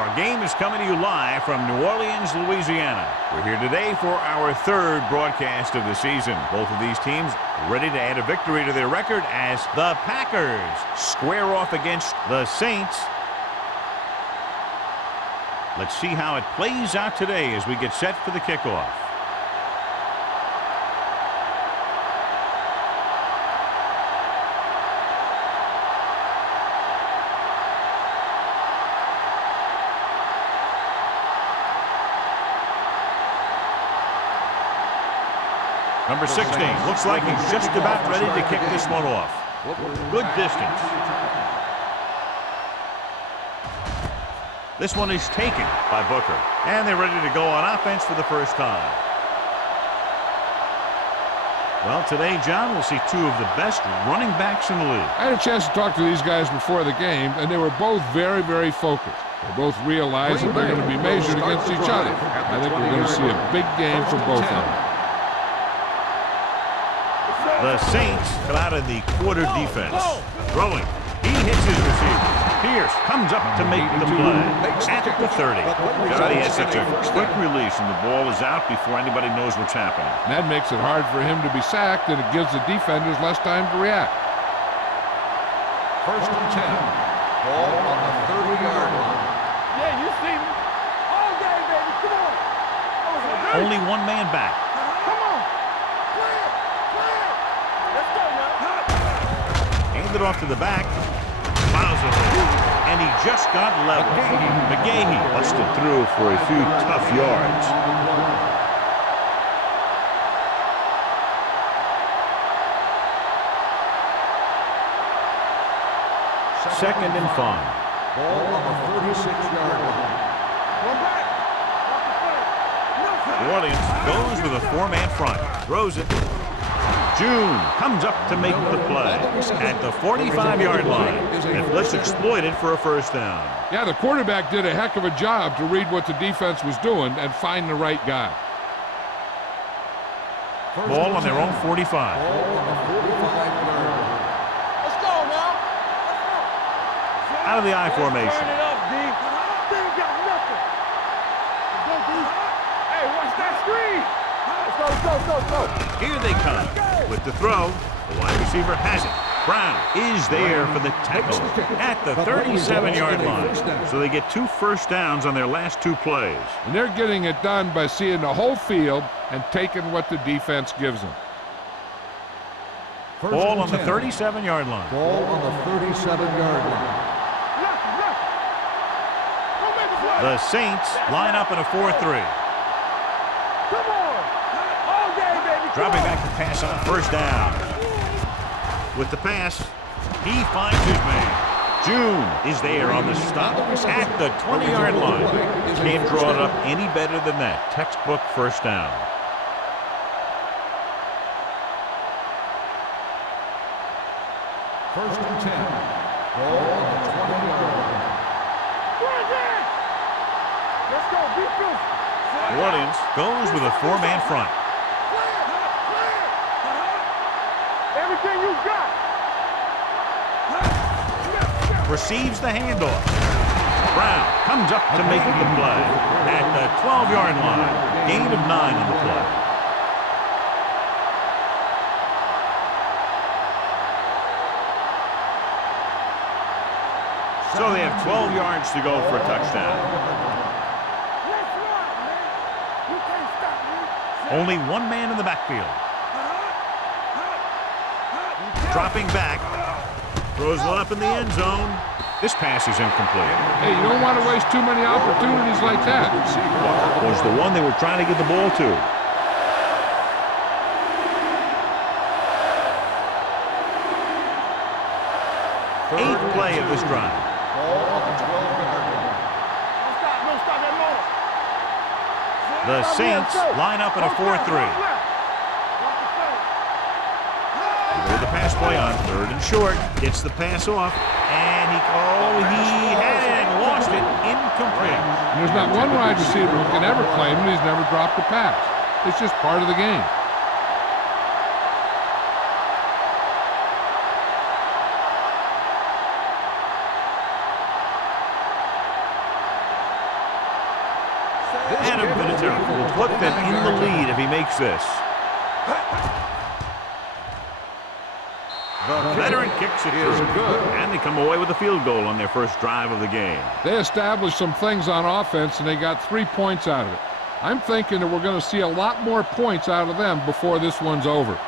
Our game is coming to you live from New Orleans, Louisiana. We're here today for our third broadcast of the season. Both of these teams ready to add a victory to their record as the Packers square off against the Saints. Let's see how it plays out today as we get set for the kickoff. Number 16 looks like he's just about ready to kick this one off. Good distance. This one is taken by Booker. And they're ready to go on offense for the first time. Well, today, John, we'll see two of the best running backs in the league. I had a chance to talk to these guys before the game, and they were both very, very focused. They both realize that they're going to be measured against each other. I think we're going to see a big game from both of them. The Saints come out in the quarter defense. Throwing. He hits his receiver. Pierce comes up to make the play at the 30. God, he has such a quick release, and the ball is out before anybody knows what's happening. And that makes it hard for him to be sacked, and it gives the defenders less time to react. First and 10. Ball on the 30-yard line. Yeah, you see me. All day, baby. Come on. Only one man back. It off to the back, fouls it, and he just got level. McGahee busted through for a few tough yards. Second and 5. Ball on the 36-yard line. New Orleans goes with a four-man front, throws it. June comes up to make the play at the 45-yard line, and blitz exploited for a first down. Yeah, the quarterback did a heck of a job to read what the defense was doing and find the right guy. Ball on their own 45. Ball on the 45-yard line. Let's go now. Out of the I formation. Turn it up, D. They ain't got nothing. Hey, watch that screen. Let's go. Here they come. With the throw, the wide receiver has it. Brown is there for the tackle at the 37-yard line. So they get 2 first downs on their last 2 plays. And they're getting it done by seeing the whole field and taking what the defense gives them. Ball on the 37-yard line. Ball on the 37-yard line. The Saints line up in a 4-3. Dropping back to pass on first down. With the pass, he finds his man. June is there on the stop at the 20-yard line. Can't draw it up any better than that. Textbook first down. First and 10. Ball on the 20-yard line. Let's go. Defense. New Orleans goes with a 4-man front. Everything you got. Receives the handoff. Brown comes up to make the play at the 12-yard line. Gain of 9 on the play. So they have 12 yards to go for a touchdown. Let's run, man. You can't stop me. Only one man in the backfield. Dropping back. Throws one up in the end zone. This pass is incomplete. Hey, you don't want to waste too many opportunities like that. Was the one they were trying to get the ball to. 8th play of this drive. Ball on the 12-yard line. No stop that motor. The Saints line up in a 4-3. With the pass play on 3rd and short, gets the pass off, and he had it and lost it, incomplete. And there's not one wide receiver who can ever claim that he's never dropped a pass. It's just part of the game. Adam Vinatieri will put them in the lead if he makes this. The veteran kicks it through, and they come away with a field goal on their first drive of the game. They established some things on offense, and they got 3 points out of it. I'm thinking that we're going to see a lot more points out of them before this one's over.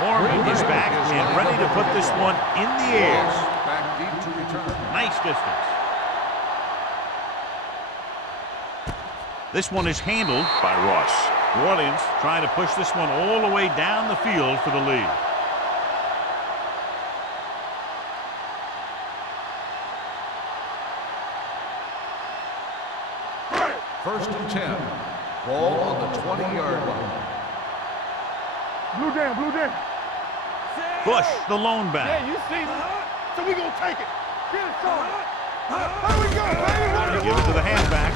Mormon is back and ready to put this one in the air. Back deep to return. Nice distance. This one is handled by Ross. New Orleans trying to push this one all the way down the field for the lead. First and 10. Ball on the 20-yard line. Blue down. Bush, the lone back. Yeah, you see me. So we gonna take it. Get it, son. Here we go, baby. They give it to the halfback.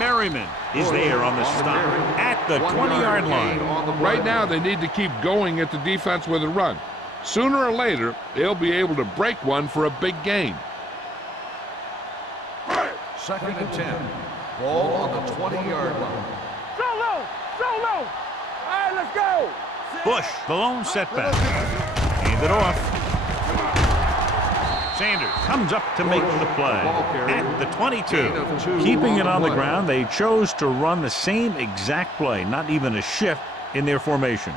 Merriman is there on the stop at the 20-yard line. Right now, they need to keep going at the defense with a run. Sooner or later, they'll be able to break one for a big gain. Second and 10. Ball on the 20-yard line. Solo. All right, let's go. Bush, the lone setback. Hand it off. Sanders comes up to make the play at the 22. Keeping it on the ground, they chose to run the same exact play, not even a shift in their formation.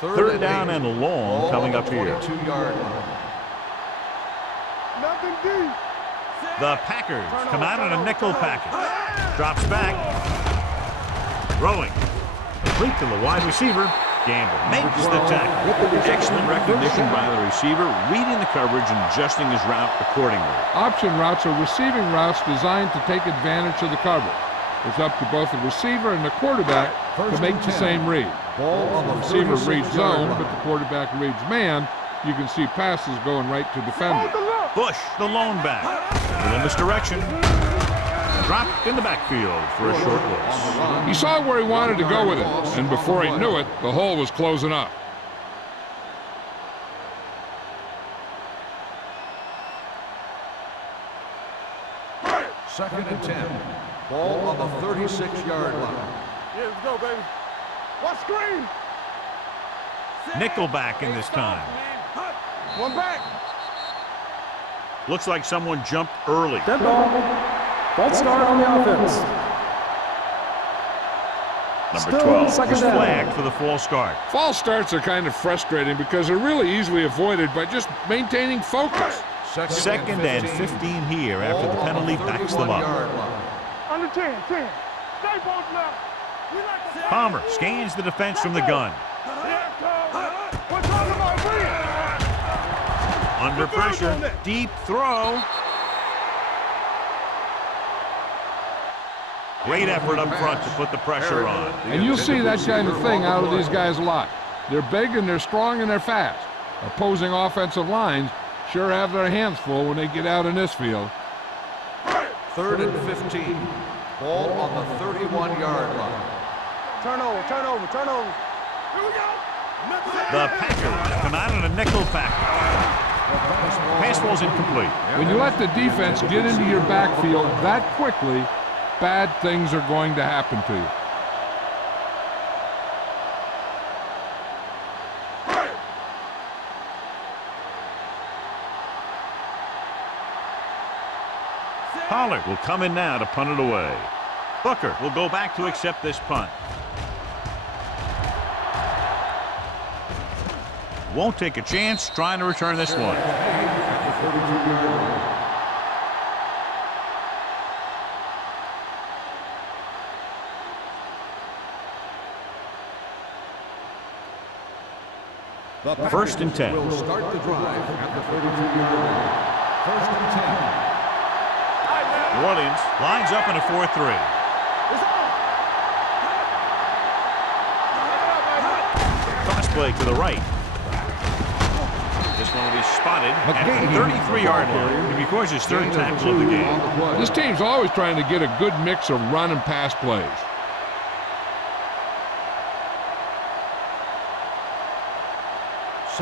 Third down and long coming up here. 22-yard line. Nothing deep. The Packers come out in a nickel package. Drops back. Throwing. Complete to the wide receiver. Gamble makes the tackle. Excellent recognition by the receiver, reading the coverage and adjusting his route accordingly. Option routes are receiving routes designed to take advantage of the coverage. It's up to both the receiver and the quarterback to make the same read. Ball on the Receiver reads 36-yard zone, line. but the quarterback reads man. You can see passes going right to defenders. Bush, the lone back. A little misdirection. Dropped in the backfield for a short loss. He saw where he wanted to go with it, and before he knew it, the hole was closing up. Second and 10. Ball on the 36-yard line. Yeah, let's go, baby. What screen? Nickelback in this time. One back. Looks like someone jumped early. Dead ball. False start on the offense. Number Still 12 second was down. flagged for the false start. False starts are kind of frustrating because they're really easily avoided by just maintaining focus. Second and 15 here after the penalty backs them up. Under 10. Stay both left. We like the Palmer scans the defense from the gun. We're talking about free. Under pressure, deep throw. Great effort up front to put the pressure on. And you'll see that kind of thing out of these guys a lot. They're big and they're strong and they're fast. Opposing offensive lines sure have their hands full when they get out in this field. Third and 15. Ball on the 31-yard line. Turnover. Here we go. The Packers come out in a nickel package. Pass ball's incomplete. When you let the defense get into your backfield that quickly, bad things are going to happen to you. Pollard will come in now to punt it away. Booker will go back to accept this punt. won't take a chance trying to return this one. First and 10. Will start the drive at the 32-yard line. First and 10. New Orleans lines up in a 4-3. Cross play to the right. This one will be spotted at the 33-yard line. He records his third tackle of the game. This team's always trying to get a good mix of run and pass plays.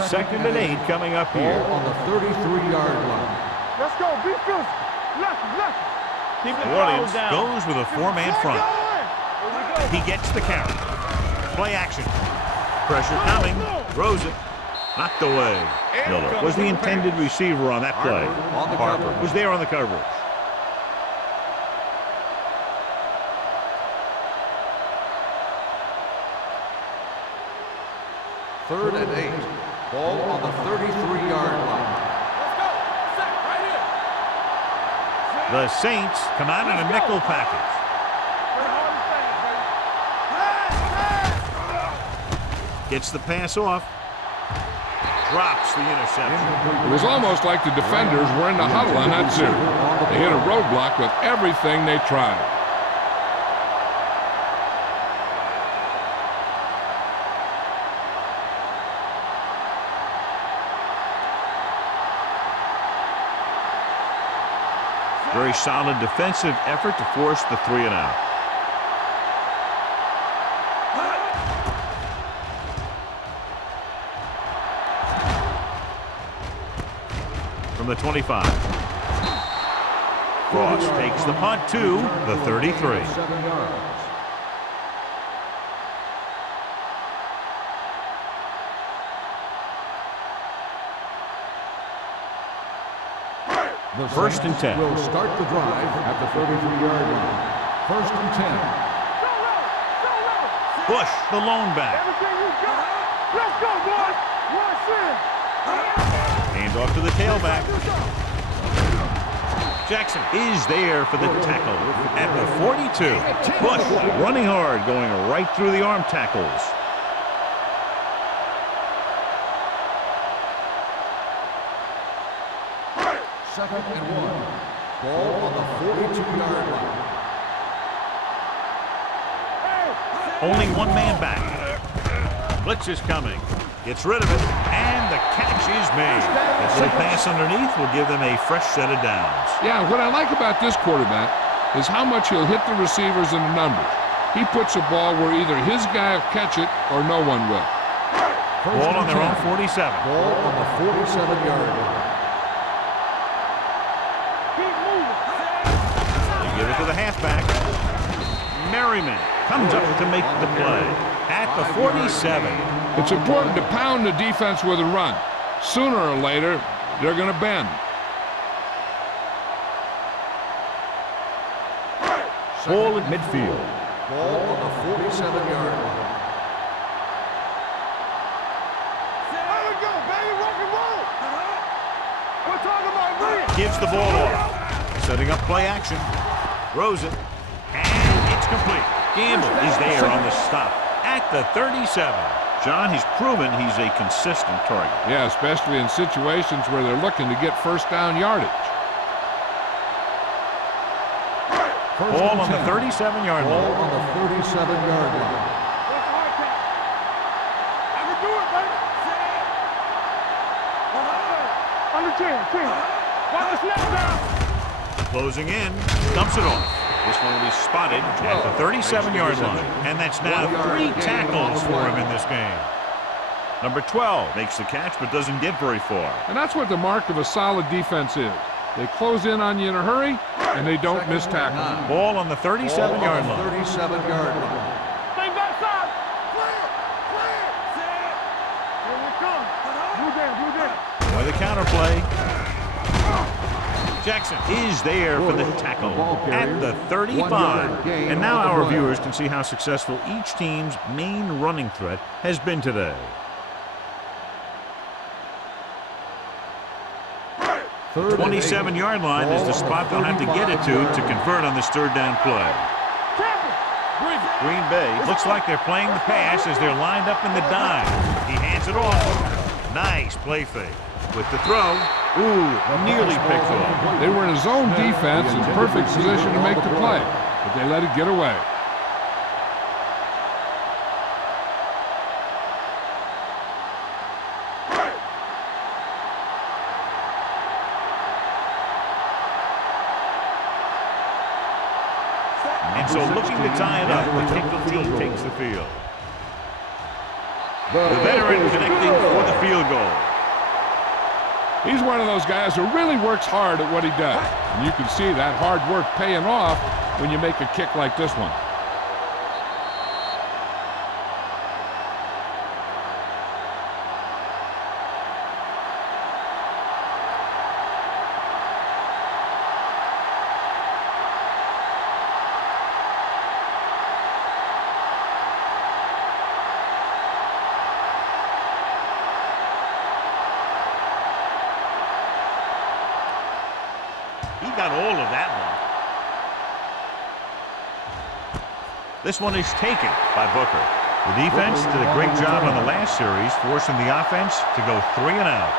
Second and 8 coming up here. Ball on the 33-yard line. Let's go. Be good. Left. New Orleans goes with a four-man front. He gets the carry. Play action. Pressure coming. Throws it. Knocked away. Miller was the intended receiver on that play. Harper was there on the coverage. Third and 8. Ball on the 33-yard line. The Saints come out in a nickel package. Gets the pass off. Drops the interception. It was almost like the defenders were in the huddle on that series. They hit a roadblock with everything they tried. Very solid defensive effort to force the 3-and-out. From the 25. Cross takes the punt to the 33. 7 yards. The First and 10. Will start the drive at the 33-yard line. First and 10. Bush, the lone back. Everything you got. Let's go, boys. Hand off to the tailback. Jackson is there for the tackle at the 42. Bush running hard, going right through the arm tackles. Second and 1. Ball on the 42-yard line. Only one man back. Blitz is coming. Gets rid of it, and the catch is made. That little pass underneath will give them a fresh set of downs. Yeah, what I like about this quarterback is how much he'll hit the receivers in the numbers. He puts a ball where either his guy will catch it or no one will. Ball on their own 47. Ball on the 47-yard line. They give it to the halfback. Merriman comes up to make the play at the 47. It's important to pound the defense with a run. Sooner or later, they're going to bend. Ball at midfield. Ball on the 47-yard line. There we go, baby. Rock and roll. We're talking about me. Gives the ball off. Setting up play action. Throws it. And it's complete. Gamble is there on the stop at the 37. John, he's proven he's a consistent target. Yeah, especially in situations where they're looking to get first down yardage. Ball on the 37-yard Ball line. on the 37-yard line. That's a hard catch. I can do it, baby. Under 10. Watch the snap down. Closing in. Dumps it off. This one will be spotted at the 37-yard line. And that's now 3 tackles for him in this game. Number 12 makes the catch but doesn't get very far. And that's what the mark of a solid defense is. They close in on you in a hurry, and they don't miss tackle. Ball on the 37-yard line. 37-yard line. Stay backside. Clear. Here we come. Blue down. By the counterplay. Jackson is there for the tackle at the 35. And now our viewers can see how successful each team's main running threat has been today. Third and 27-yard line is the spot they'll have to get it to convert on this third down play. Green Bay looks like they're playing the pass as they're lined up in the dime. He hands it off. Nice play fake. With the throw, nearly picked off. They were in a zone defense in perfect position to make the play, but they let it get away. And so looking to tie it up, the kicking team takes the field. The veteran connecting for the field goal. He's one of those guys who really works hard at what he does. And you can see that hard work paying off when you make a kick like this one. He got all of that one. This one is taken by Booker. The defense did a great job on the last series, forcing the offense to go 3 and out.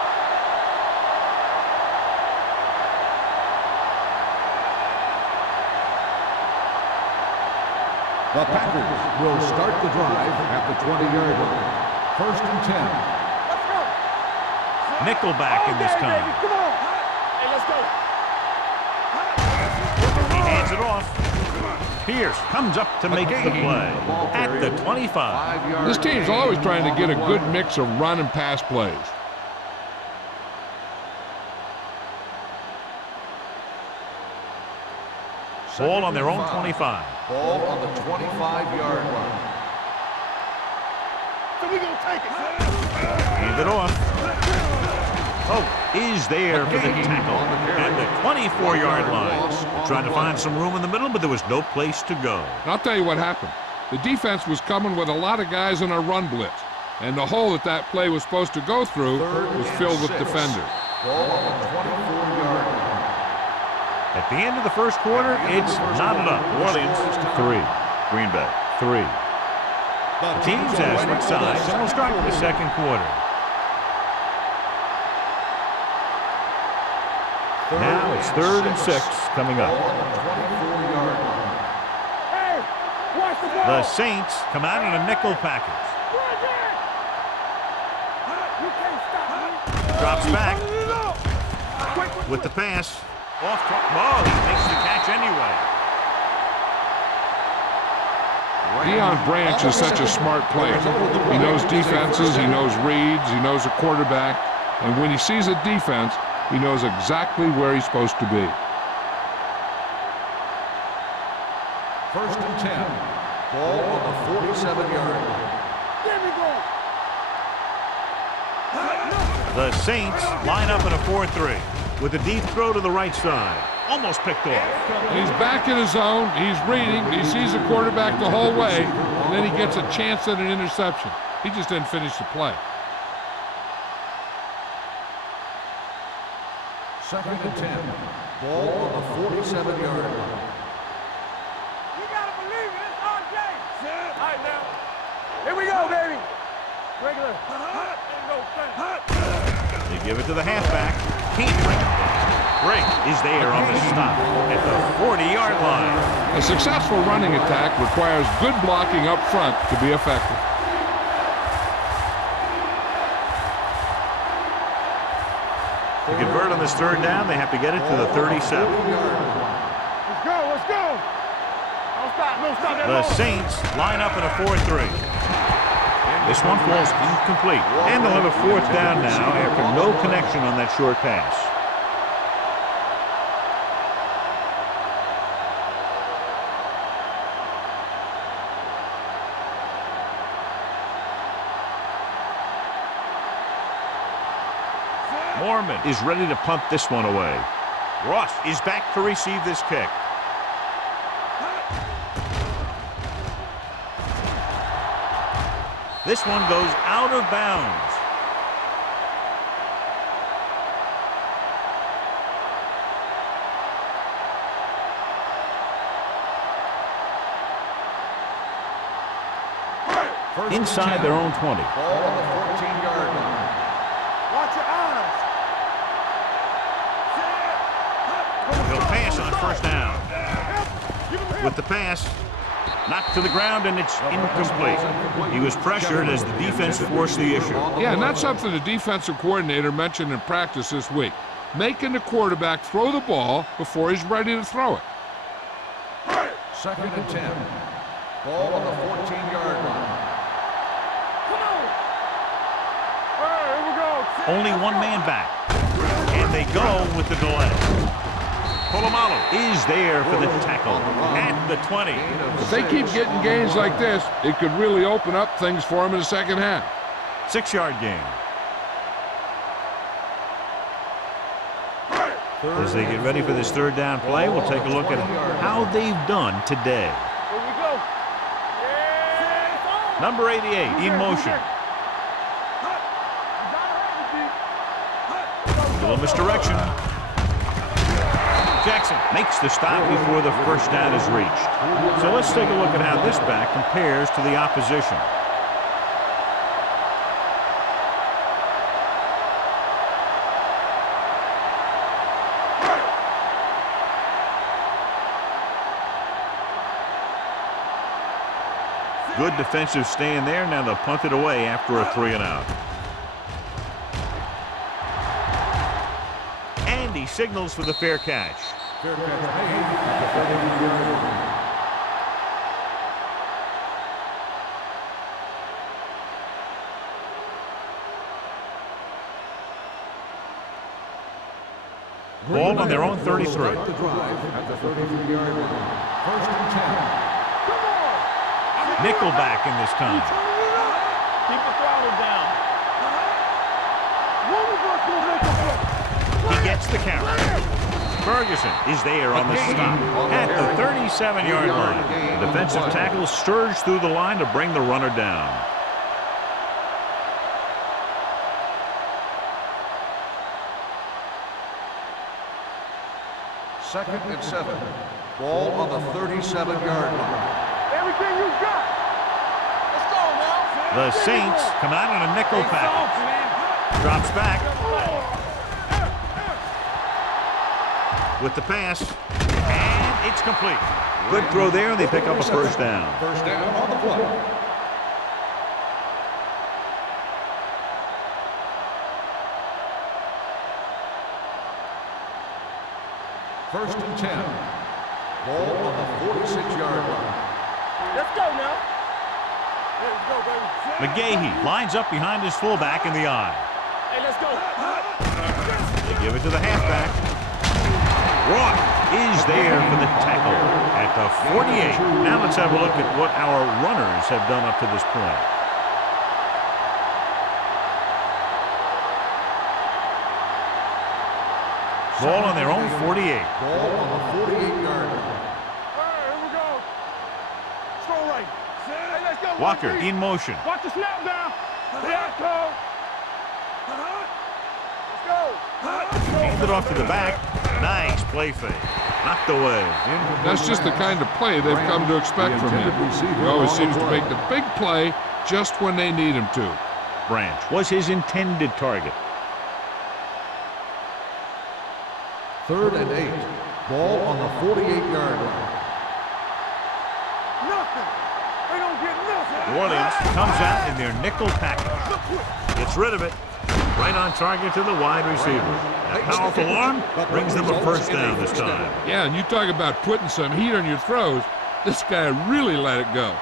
The Packers will start the drive at the 20-yard line. First and 10. Let's go. Nickelback in this time. Come on. Hey, let's go. He hands it off. Pierce comes up to make the play at the 25. This team's always trying to get a good mix of run and pass plays. Ball on their own 25. Ball on the 25-yard line. So we gonna take it. Hand it off. Is there for the tackle at the 24-yard line. Trying to find some room in the middle, but there was no place to go. And I'll tell you what happened. The defense was coming with a lot of guys in a run blitz, and the hole that play was supposed to go through was filled with defenders. Ball on the 24-yard line. At the end of the first quarter, it's knotted up. New Orleans 3, Green Bay 3. The teams have switched sides, and we'll start the second quarter. Now it's 3rd and 6 coming up. Ball on the 24-yard line. Hey, watch the ball. The Saints come out in a nickel package. You can't stop me. Drops back with the pass. Off. He makes the catch anyway. Deion Branch is such a smart player. He knows defenses, he knows reads, he knows a quarterback, and when he sees a defense, he knows exactly where he's supposed to be. First and 10. Ball on the 47-yard line. There we go. The Saints line up in a 4-3 with a deep throw to the right side. Almost picked off. He's back in his zone, he's reading, he sees the quarterback the whole way, and then he gets a chance at an interception. He just didn't finish the play. Second and 10. Ball on the 47-yard line. You gotta believe it. It's RJ. All right, now. Here we go, baby. Regular. They give it to the halfback. Can't bring it down. Break is there on the stop at the 40-yard line. A successful running attack requires good blocking up front to be effective. To convert on this third down, they have to get it to the 37. Let's go. Let's go. Don't stop. No stop. The Saints line up in a 4-3. This one falls incomplete. And they'll have a 4th down now after no connection on that short pass. Mormon is ready to punt this one away. Ross is back to receive this kick. This one goes out of bounds. inside their own 20. Ball on the 14-yard line. Watch your eyes. He'll pass on first down. With the pass, knocked to the ground, and it's incomplete. He was pressured as the defense forced the issue. Yeah, and that's something the defensive coordinator mentioned in practice this week. Making the quarterback throw the ball before he's ready to throw it. 2nd and 10. Ball on the 14-yard line. Only one man back, and they go with the delay. Polamalu is there for the tackle at the 20. If they keep getting gains like this, it could really open up things for them in the second half. 6-yard gain. As they get ready for this third down play, we'll take a look at how they've done today. Here we go. Number 88 in motion. A little misdirection. Jackson makes the stop before the first down is reached. So let's take a look at how this back compares to the opposition. Good defensive stand there. Now they'll punt it away after a 3-and-out. And he signals for the fair catch. Fair catch made at the 31-yard line. Ball on their own 33. Start the drive at the 33-yard line. 1st and 10. Nickelback in this time. Keep the throttle down. He gets the carry. Ferguson is there on the stop at the 37-yard line. The defensive tackle surged through the line to bring the runner down. Second and 7. Ball on the 37-yard line. Everything you got. Let's go now. The Saints come out in a nickel package. Drops back. With the pass. And it's complete. Good throw there, and they pick up a first down. First down on the play. First and 10. Ball on the 46-yard line. Let's go now. Let's go, baby. McGahee lines up behind his fullback in the eye. Hey, let's go. They give it to the halfback. Roy is there for the tackle at the 48. Now let's have a look at what our runners have done up to this point. Ball on their own 48. Ball on the 48-yard line. Here we go. Throw right. Hey, let's go. Walker in motion. Watch the snap down. Yeah, go. Let's go. Hand it off to the back. Nice play fake. Knocked away. That's just the kind of play they've come to expect from him. He always seems to make the big play just when they need him to. Branch was his intended target. 3rd and 8. Ball on the 48-yard line. Nothing. They don't get nothing. New Orleans comes out in their nickel package. Gets rid of it. Right on target to the wide receiver. That powerful arm brings them a first down this time. Yeah, and you talk about putting some heat on your throws. This guy really let it go.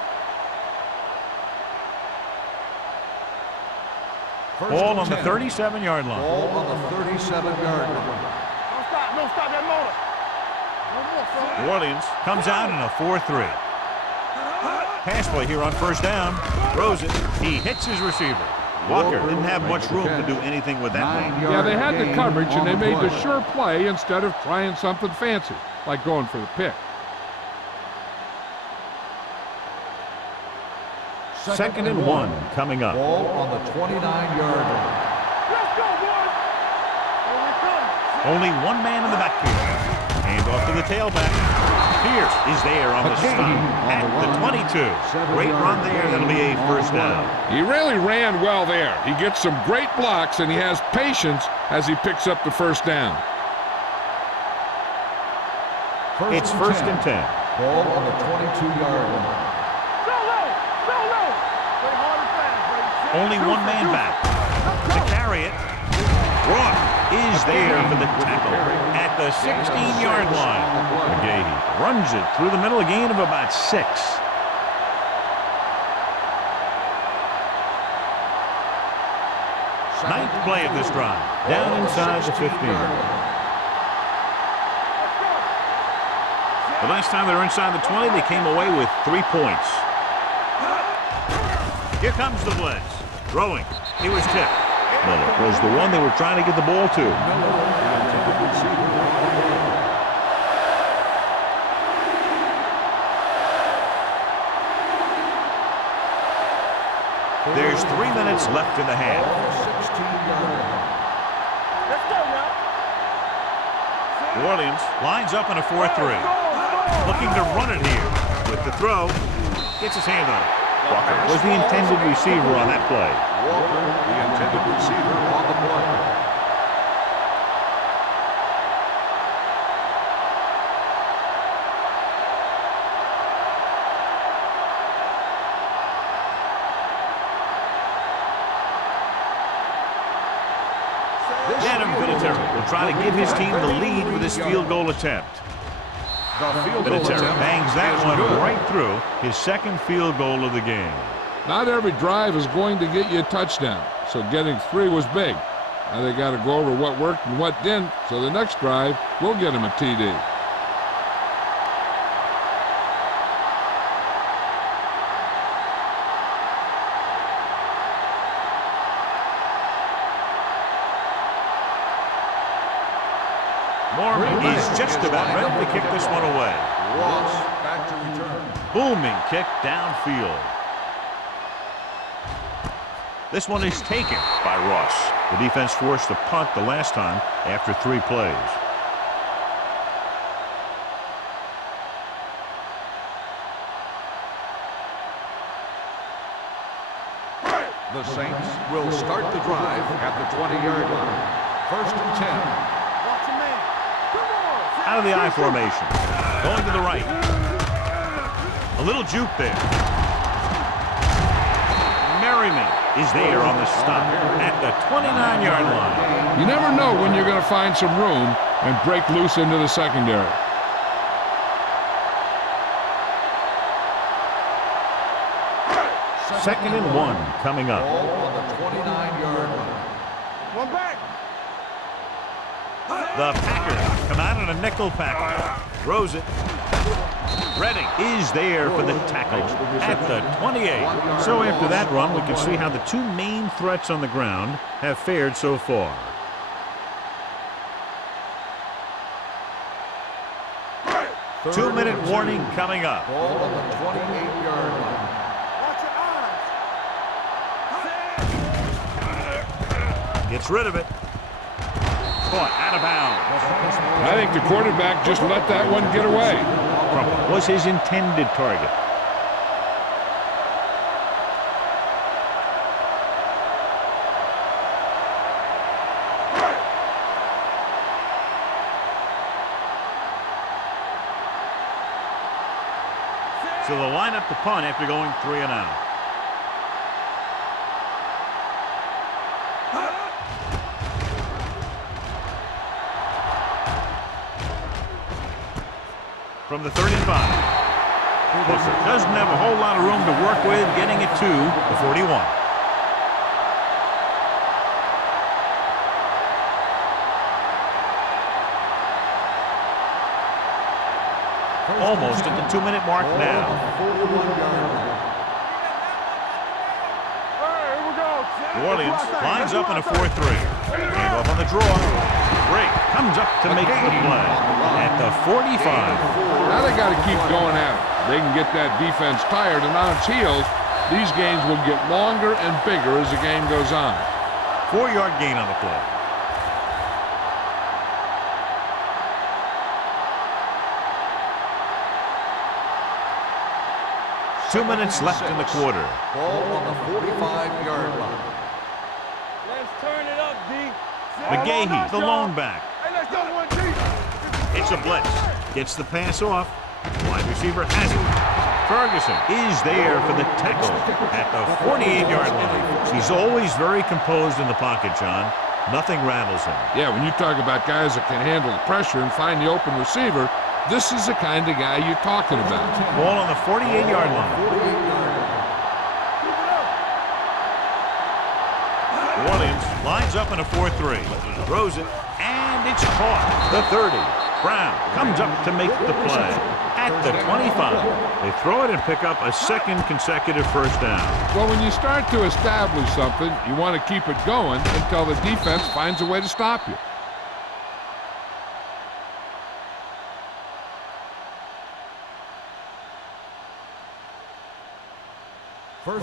Ball on the 37-yard line. Ball on the 37-yard line. Don't stop that motor. New Orleans comes out in a 4-3. Pass play here on first down. Throws it. He hits his receiver. Walker didn't have much room to do anything with that one. Yeah, they had the coverage, and they made the sure play instead of trying something fancy, like going for the pick. Second and 1 coming up. Ball on the 29-yard line. Let's go, boys. Here we come. Only one man in the backfield. Hand off to the tailback. Pierce is there on the stop at the 22. Great run there. That'll be a first down. He really ran well there. He gets some great blocks, and he has patience as he picks up the first down. It's first and 10. Ball on the 22-yard line. Only one man back. To carry it, Ross is there for the tackle at the 16-yard line. McGahee runs it through the middle, a gain of about 6. Ninth play of this drive. Down inside the 15. The last time they were inside the 20, they came away with 3 points. Here comes the blitz. Throwing. He was tipped. Miller was the one they were trying to get the ball to. There's 3 minutes left in the half. Let's go now. New Orleans lines up in a 4-3. Looking to run it here. With the throw. Gets his hand on it. Walker was the intended receiver on that play. Walker, the intended receiver on the play. Adam Vinatieri will try to give his team the lead with this field goal attempt. Vinatieri bangs that one right through, his second field goal of the game. Not every drive is going to get you a touchdown, so getting 3 was big. Now they got to go over what worked and what didn't, so the next drive will get him a TD. Mormon is just about ready to kick this one away. Ross back to return. Booming kick downfield. This one is taken by Ross. The defense forced a punt the last time after 3 plays. The Saints will start the drive at the 20-yard line. First and 10. Watch your man. Come on. Out of the I formation. Going to the right. A little juke there. Merriman is there on the stop at the 29-yard line. You never know when you're going to find some room and break loose into the secondary. Second and 1 coming up. Ball on the 29-yard line. One back. The Packers come out in a nickel package. Throws it. Redding is there for the tackle at the 28. So after that run, we can see how the 2 main threats on the ground have fared so far. Two-minute warning coming up. Ball on the 28-yard line. Watch your eyes. Gets rid of it. Caught out of bounds. I think the quarterback just let that one get away. From what was his intended target. So they'll line up the punt after going 3 and out. From the 35. Booker doesn't have a whole lot of room to work with, getting it to the 41. Almost at the 2-minute mark now. New Orleans lines up in a 4-3. Hand off on the draw. Break comes up to make the play at the 45. Now they got to keep going at it. They can get that defense tired and on its heels. These games will get longer and bigger as the game goes on. 4-yard gain on the play. 2 minutes left in the quarter. Ball on the 45-yard line. Let's turn it up, D. McGahee, the lone back. Hey, let's go one, D. It's a blitz. Gets the pass off. Wide receiver has it. Ferguson is there for the tackle at the 48-yard line. He's always very composed in the pocket, John. Nothing rattles him. Yeah, when you talk about guys that can handle the pressure and find the open receiver, this is the kind of guy you're talking about. Ball on the 48-yard line. Williams lines up in a 4-3. Throws it, and it's caught. The 30. Brown comes up to make the play. At the 25. They throw it and pick up a second consecutive first down. Well, when you start to establish something, you want to keep it going until the defense finds a way to stop you.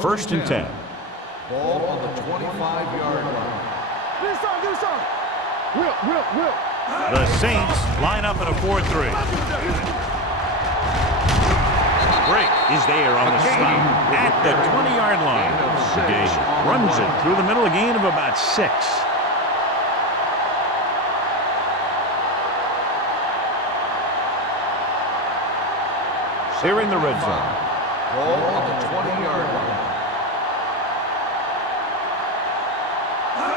First and 10. Ball on the 25-yard line. Do something. Will. The Saints line up in a 4-3. Break is there on the stop at the 20-yard line. Gage runs it through the middle, a gain of about 6. They're in the red zone. Ball on the 20-yard line.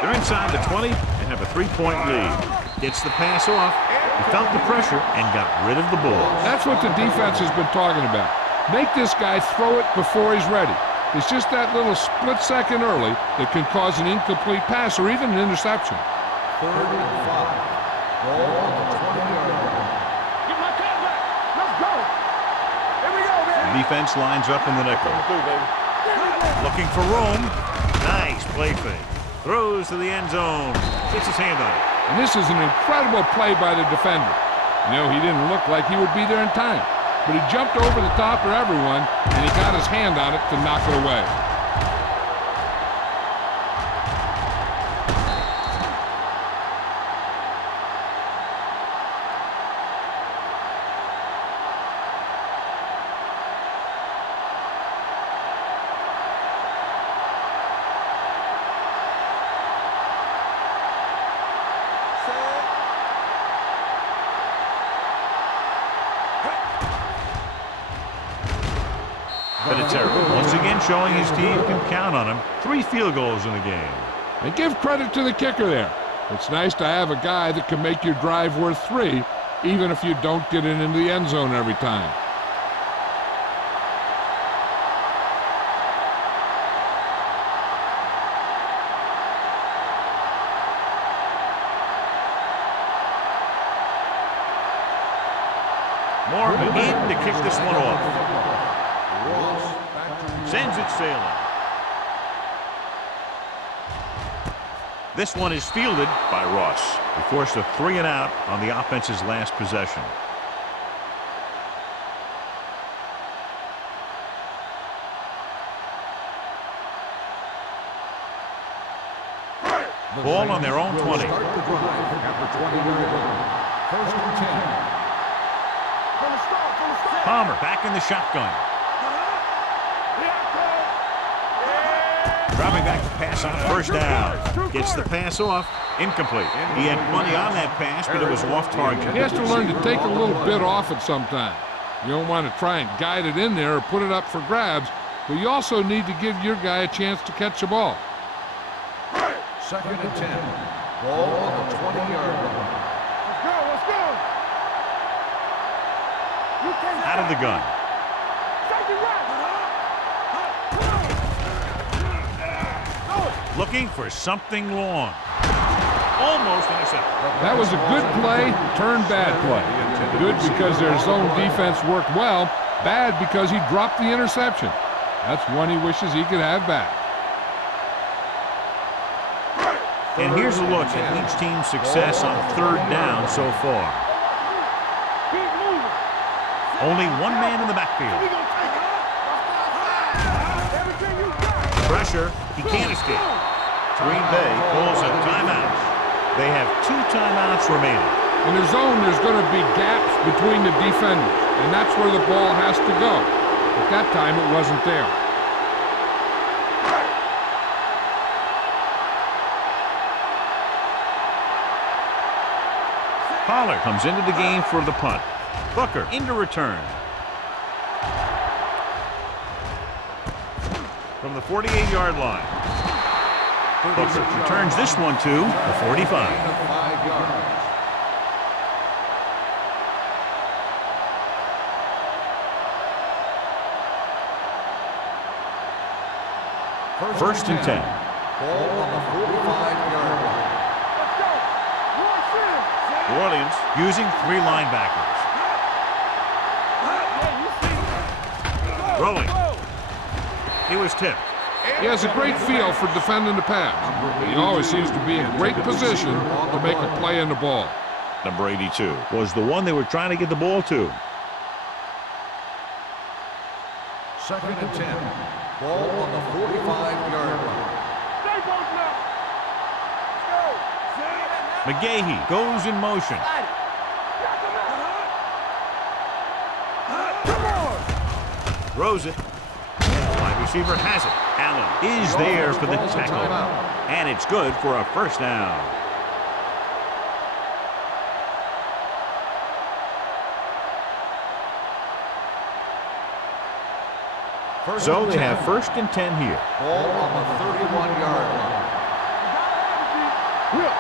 They're inside the 20 and have a 3-point lead. Gets the pass off. He felt the pressure and got rid of the ball. That's what the defense has been talking about. Make this guy throw it before he's ready. It's just that little split second early that can cause an incomplete pass or even an interception. 3rd and 5. Ball on the 20-yard line. Get my cut back. Let's go. Here we go, baby. Defense lines up in the nickel. Looking for room. Nice play fake. Throws to the end zone. Gets his hand on it. And this is an incredible play by the defender. You know, he didn't look like he would be there in time, but he jumped over the top of everyone, and he got his hand on it to knock it away. Once again showing his team can count on him. 3 field goals in the game. And give credit to the kicker there. It's nice to have a guy that can make your drive worth 3, even if you don't get it into the end zone every time. Morgan in to kick this one off. Sends it sailing. This one is fielded by Ross. He forced a 3 and out on the offense's last possession. Ball on their own 20. Start the drive at the 20-yard line. 1st and 10. Palmer back in the shotgun. Dropping back to pass on first down. Gets the pass off. Incomplete. He had plenty on that pass, but it was off target. He has to learn to take a little bit off it sometime. You don't want to try and guide it in there or put it up for grabs, but you also need to give your guy a chance to catch the ball. 2nd and 10. Ball on the 20-yard line. Let's go. Out of the gun. Looking for something long. Almost intercepted. That was a good play, turned bad play. Good because their zone defense worked well. Bad because he dropped the interception. That's one he wishes he could have back. And here's a look at each team's success on 3rd down so far. Only one man in the backfield. Pressure, he can't escape. Green Bay pulls a timeout. They have 2 timeouts remaining. In the zone, there's going to be gaps between the defenders, and that's where the ball has to go. but that time it wasn't there. Pollard comes into the game for the punt. Booker into return. From the 48-yard line. Booker returns this one to the 45. 5 yards. First and 10. Ball on the 45-yard line. Let's go. New Orleans using 3 linebackers. Throwing. He was tipped. He has a great feel for defending the pass. He always seems to be in great position to make a play in the ball. Number 82 was the one they were trying to get the ball to. Second and 10. Ball on the 45-yard line. Stay close now. Let's go. McGahee goes in motion. Throws it. Wide receiver has it. Allen is there for the tackle. And it's good for a first down. So they have first and 10 here. Ball on the 31-yard line. Will.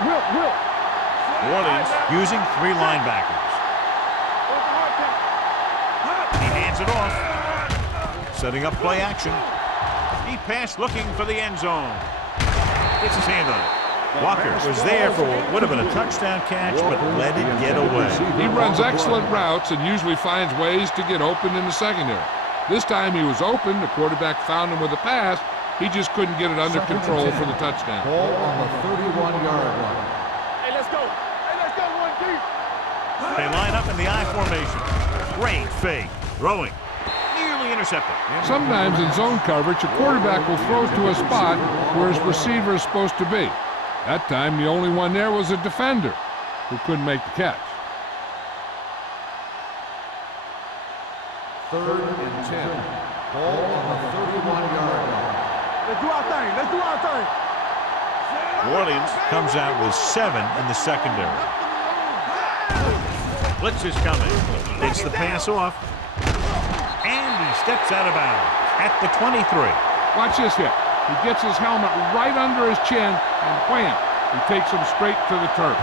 New Orleans using 3 linebackers. He hands it off. Setting up play action. Deep pass looking for the end zone. Gets his hand on it. Walker was there for what would have been a touchdown catch, but let it get away. He runs excellent routes and usually finds ways to get open in the secondary. This time he was open. The quarterback found him with a pass. He just couldn't get it under control for the touchdown. Ball on the 31-yard line. Hey, let's go. One deep. They line up in the I formation. Great fake. Throwing. Nearly intercepted. Sometimes in zone coverage, a quarterback will throw to a spot where his receiver is supposed to be. That time, the only one there was a defender who couldn't make the catch. Third and 10. Ball on the 31-yard line. Let's do our thing. New Orleans comes out with 7 in the secondary. Blitz is coming. Takes the pass off. And he steps out of bounds at the 23. Watch this hit. He gets his helmet right under his chin, and wham, he takes him straight to the turf.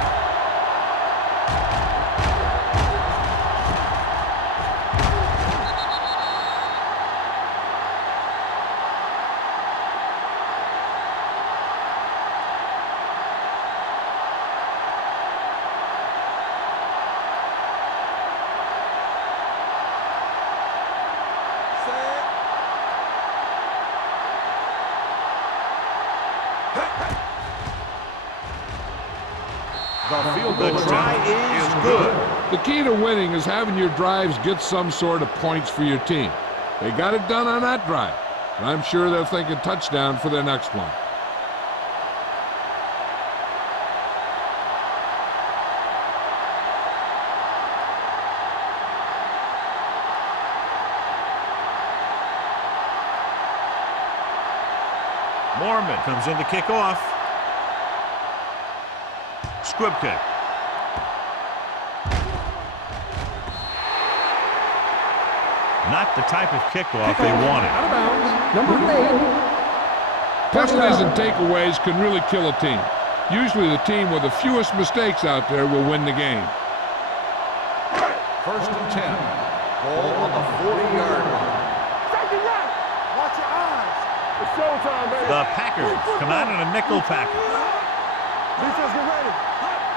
The try is good. The key to winning is having your drives get some sort of points for your team. They got it done on that drive, and I'm sure they're thinking touchdown for their next one. Mormon comes in to kick off. Squib kick. Not the type of kickoff they wanted. Out of bounds. Number 8. Penalties and takeaways can really kill a team. Usually the team with the fewest mistakes out there will win the game. First and 10. Ball on the 40-yard line. Take it right. Watch your eyes. It's showtime, baby. The Packers come out in a nickel package. Defense, get ready.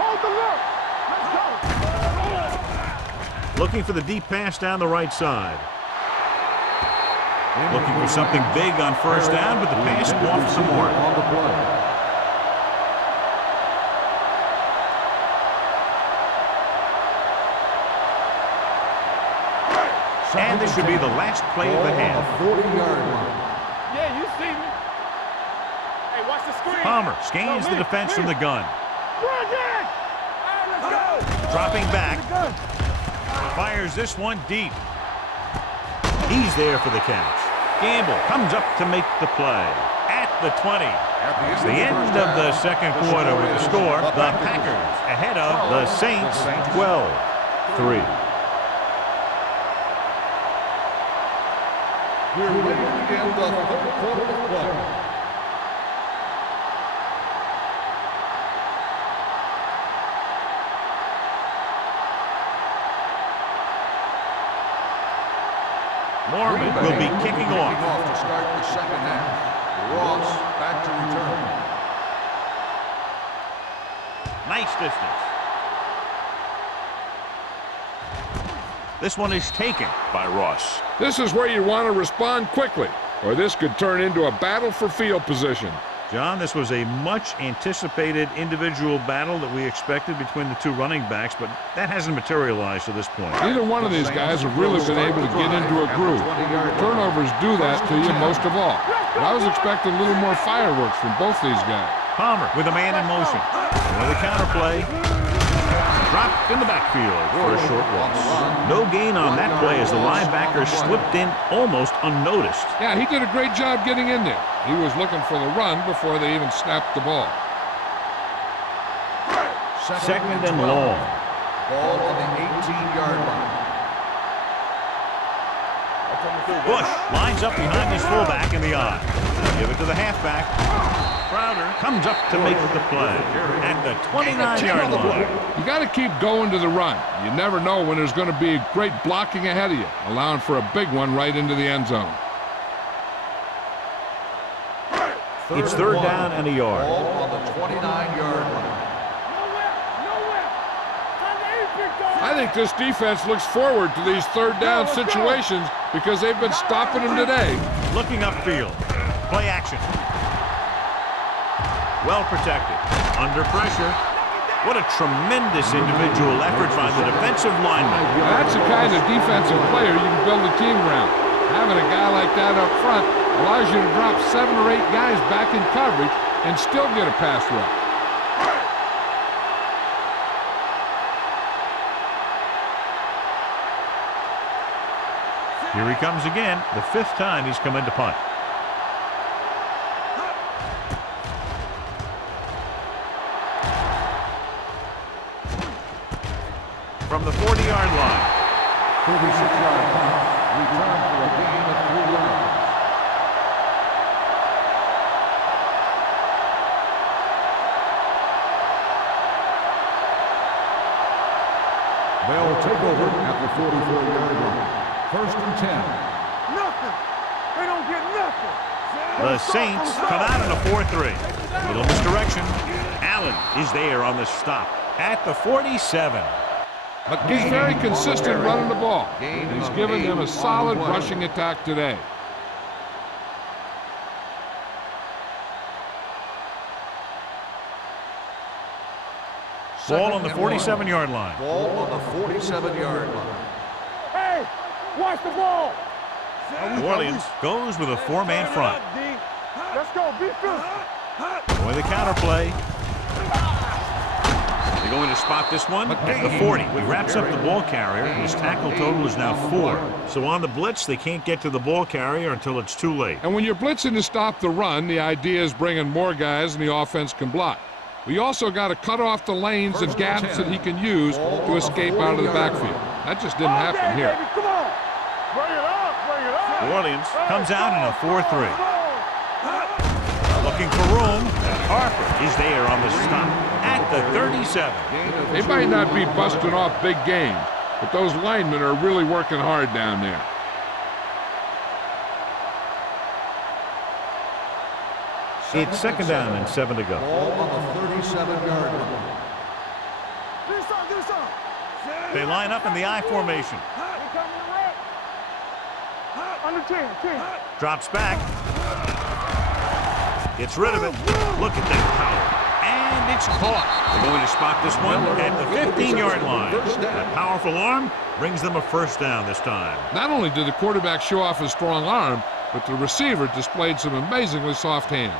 Hold the look. Let's go. Looking for the deep pass down the right side. Looking for something big on first down, but the pass off the mark. On the play. And this should be the last play of the half. 40-yard line. Yeah, you see me. Hey, watch the screen. Palmer scans the defense from the gun. Run again. All right, let's go. Dropping back. Fires this one deep. He's there for the catch. Gamble comes up to make the play. At the 20. It's the end of the second quarter with the score. The Packers ahead of the Saints 12-3. We're ready to begin the third quarter of play. Mormon will be kicking off. To start the second half. Ross back to return. Nice distance. This one is taken by Ross. This is where you want to respond quickly, or this could turn into a battle for field position. John, this was a much anticipated individual battle that we expected between the two running backs, but that hasn't materialized to this point. Neither one of these guys have really been able to get into a groove. Turnovers do that to you most of all. But I was expecting a little more fireworks from both these guys. Palmer with a man in motion. With a counterplay. Dropped in the backfield for a short loss. No gain on that play as the linebacker slipped in almost unnoticed. Yeah, he did a great job getting in there. He was looking for the run before they even snapped the ball. Second and long. Ball on the 18-yard line. Bush lines up behind his fullback in the I. Give it to the halfback. Crowder comes up to make the play at the 29-yard line. You got to keep going to the run. You never know when there's going to be great blocking ahead of you, allowing for a big one right into the end zone. It's third down and a yard. Ball on the 29-yard line. I think this defense looks forward to these third down situations because they've been stopping them today. Looking upfield. Play action. Well protected. Under pressure. What a tremendous individual effort by the defensive lineman. That's the kind of defensive player you can build a team around. Having a guy like that up front allows you to drop 7 or 8 guys back in coverage and still get a pass rush. Here he comes again, the 5th time he's come into punt. From the 40-yard line. 46-yard punt. Return for a gain of 3 yards. They'll take over at the 44-yard line. First and 10. Nothing. They don't get nothing. The Saints come out in a 4-3. Little misdirection. Allen is there on the stop at the 47. He's very consistent running the ball. He's given them a solid rushing attack today. Ball on the 47-yard line. Ball on the 47-yard line. Hey, watch the ball. New Orleans goes with a 4-man front. Let's go. Be physical. With a counterplay. They're going to spot this one at the 40. He wraps up the ball carrier. His tackle total is now 4. So on the blitz, they can't get to the ball carrier until it's too late. And when you're blitzing to stop the run, the idea is bringing more guys and the offense can block. We also got to cut off the lanes and gaps that he can use to escape out of the backfield. That just didn't happen here. Come on. Bring it up. Bring it up. New Orleans comes out in a 4-3. Looking for room. Harper is there on the stop at the 37. They might not be busting off big games, but those linemen are really working hard down there. It's second down and 7 to go. Ball on the 37-yard line. They line up in the I formation. Under 10. Drops back. Gets rid of it. Look at that power. And it's caught. They're going to spot this one at the 15-yard line. That powerful arm brings them a first down this time. Not only did the quarterback show off his strong arm, but the receiver displayed some amazingly soft hands.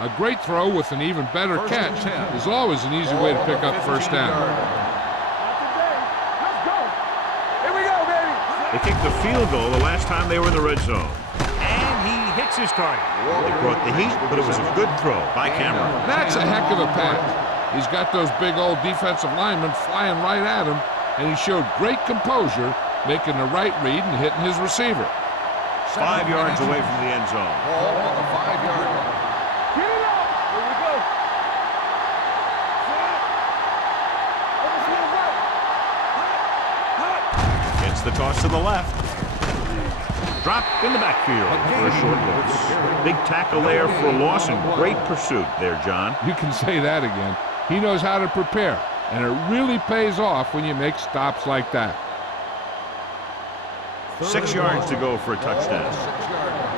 A great throw with an even better catch is always an easy way to pick up first down. Let's go. Here we go, baby. The They kicked the field goal the last time they were in the red zone. And he hits his target. It brought the heat, but it was a good throw by Cameron. That's a heck of a pass. He's got those big old defensive linemen flying right at him, and he showed great composure, making the right read and hitting his receiver. 5 yards away from the end zone. Ball on the 5-yard line. Get it up. Here we go. Gets the toss to the left. Dropped in the backfield for a short loss. Big tackle there for a loss and great pursuit there, John. You can say that again. He knows how to prepare, and it really pays off when you make stops like that. 6 yards to go for a touchdown. 6-yard line.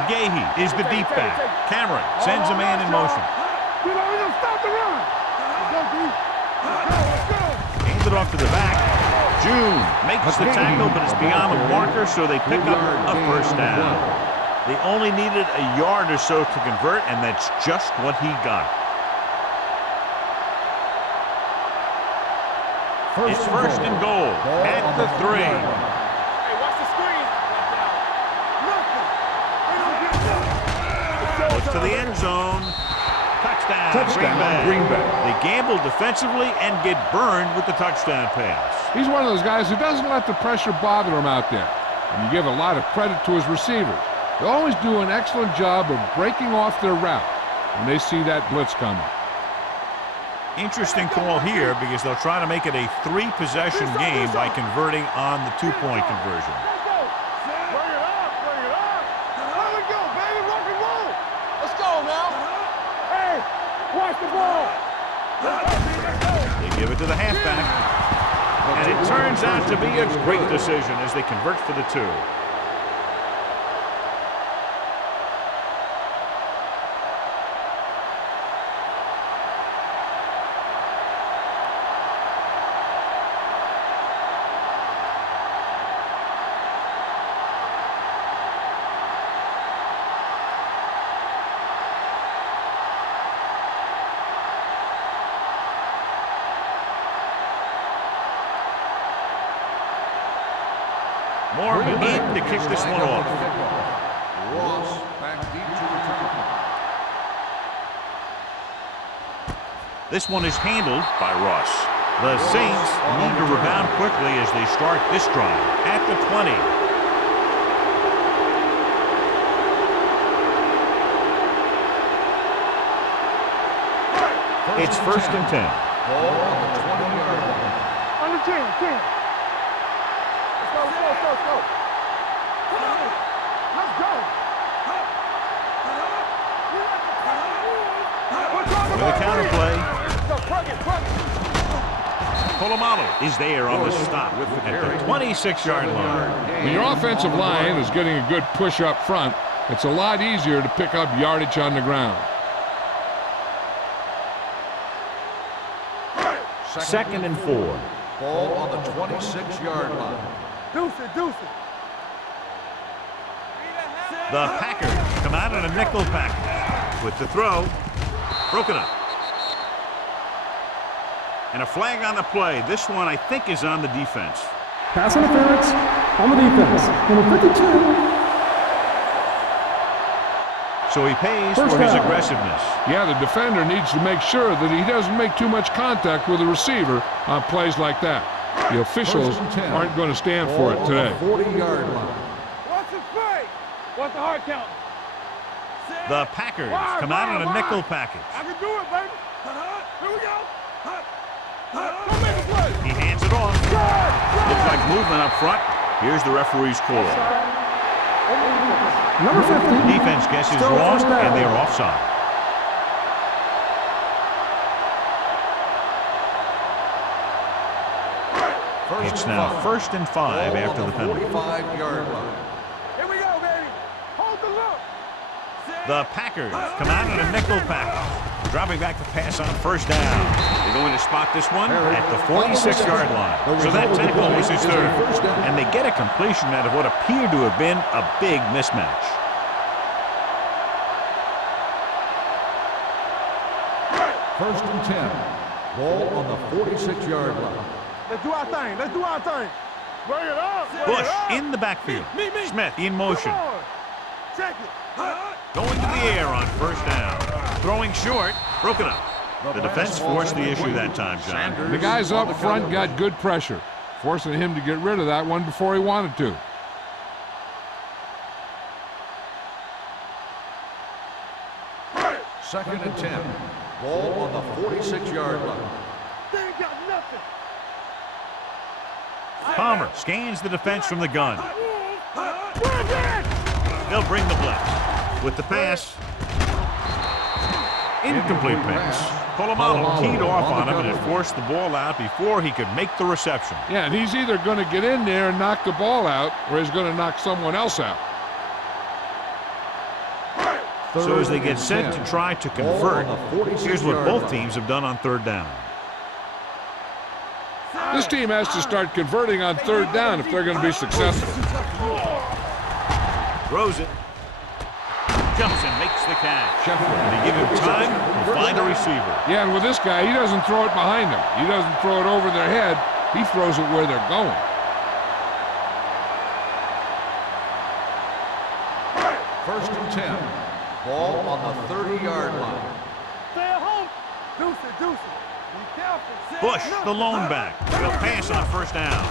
McGahee is the deep back. Cameron sends a man in motion. You know, we don't stop the run. Let's go, D. Let's go. Hands it off to the back. June makes the tackle, but it's beyond the marker, so they pick up a first down. They only needed a yard or so to convert, and that's just what he got. It's first and goal at the 3. Hey, watch the screen. Goes to the end zone. Touchdown, Green Bay. They gamble defensively and get burned with the touchdown pass. He's one of those guys who doesn't let the pressure bother him out there. And you give a lot of credit to his receivers. They always do an excellent job of breaking off their route when they see that blitz coming. Interesting call here because they'll try to make it a 3-possession game by converting on the 2-point conversion. Bring it up. Bring it up. Let it go, baby. Rock and roll. Let's go now. Hey, watch the ball. They give it to the halfback. And it turns out to be a great decision as they convert for the 2. Moore in to kick this one off. Ross back deep to return. This one is handled by Ross. The Saints need to rebound quickly as they start this drive at the 20. It's first and 10. Ball on the 20-yard line. Under 10. Let's go. Come on. Let's go. With a counter play. Polamalu is there on the stop at the 26-yard line. When your offensive line is getting a good push up front, it's a lot easier to pick up yardage on the ground. Second and 4. Ball on the 26-yard line. Deuce it. The Packers come out in a nickel package with the throw. Broken up. And a flag on the play. This one, I think, is on the defense. Pass interference on the defense. Number 52. So he pays First for his down. aggressiveness. Yeah, the defender needs to make sure that he doesn't make too much contact with the receiver on plays like that. The officials aren't going to stand for it today. 40-yard line. What's the play? What's the hard count? The Packers come out in a nickel package. I can do it, baby. Here we go. Don't make a play. He hands it off. Looks like movement up front. Here's the referee's call. Number 50. Defense guesses Still wrong, first down. and they are offside. It's now first and 5 after the penalty. 45-yard line. Here we go, baby. Hold the look. The Packers come out in a nickel package. Dropping back to pass on first down. They're going to spot this one at the 46-yard line. So that tackle was his third. And they get a completion out of what appeared to have been a big mismatch. First and 10. Ball on the 46-yard line. Let's do our thing. Let's do our thing. Bring it up. Bring Bush it up. in the backfield. Smith in motion. Come on. Check it. Going to the air on first down. Throwing short. Broken up. The defense forced the issue that time, John. The guys up front got good pressure, forcing him to get rid of that one before he wanted to. Second and 10. Ball on the 46-yard line. They ain't got nothing. Palmer scans the defense from the gun. They'll bring the blitz. With the pass. Incomplete pass. Polamalu teed off on him and it forced the ball out before he could make the reception. Yeah, and he's either going to get in there and knock the ball out, or he's going to knock someone else out. So as they get set to try to convert, here's what both teams have done on third down. This team has to start converting on third down if they're going to be successful. Throws it. Jumps and makes the catch. And they give him time to find a receiver. Yeah, and with this guy, he doesn't throw it behind them. He doesn't throw it over their head. He throws it where they're going. First and 10. Ball on the 30-yard line. Stay at home. Deuce it, deuce it. Be careful. Bush, the lone back. He'll pass on first down.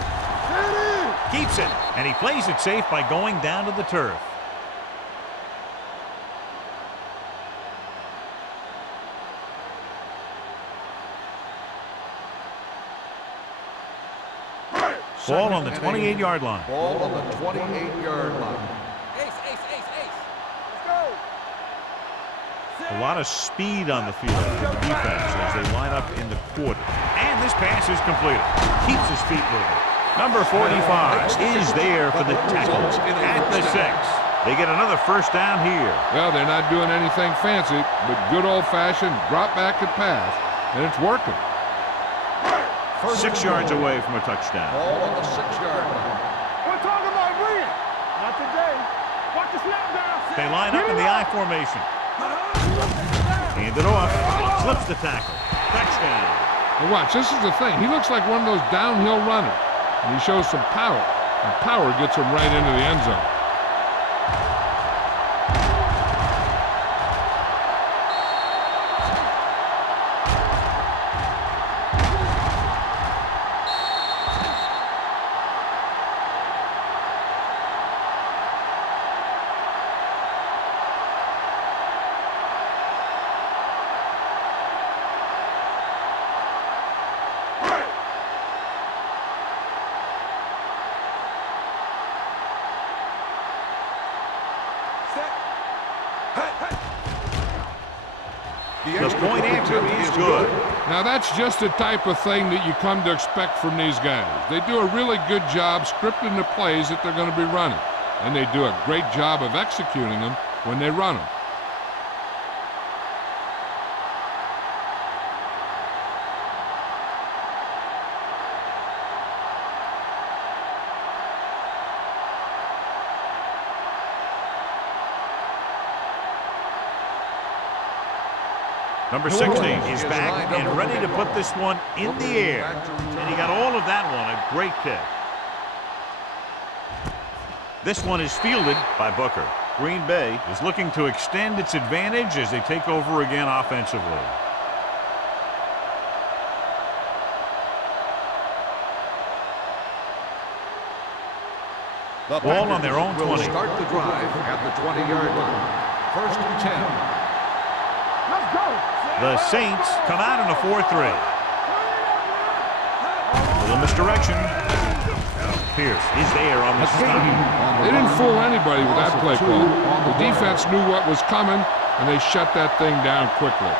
Keeps it, and he plays it safe by going down to the turf. Ball on the 28-yard line. Ball on the 28-yard line. A lot of speed on the field for the defense as they line up in the quarter. And this pass is completed. Keeps his feet moving. Number 45 is there for the tackle at the 6. They get another first down here. Well, they're not doing anything fancy, but good old-fashioned drop back and pass, and it's working. 6 yards away from a touchdown. Ball on the 6-yard line. We're talking about bringing. Not today. Watch the snap down. They line up in the I formation. Hand it off. Slips the tackle. Touchdown. Now watch, this is the thing. He looks like one of those downhill runners, and he shows some power. And power gets him right into the end zone. The point after is good. Now that's just the type of thing that you come to expect from these guys. They do a really good job scripting the plays that they're going to be running, and they do a great job of executing them when they run them. Number 16 is back and ready to put this one in the air. And he got all of that one, a great kick. This one is fielded by Booker. Green Bay is looking to extend its advantage as they take over again offensively. The Ball on their own 20. Will start the drive at the 20-yard line. First and 10. Let's go. The Saints come out in a 4-3. Little misdirection. Pierce is there on the stop. They didn't fool anybody with that play call. The defense knew what was coming, and they shut that thing down quickly.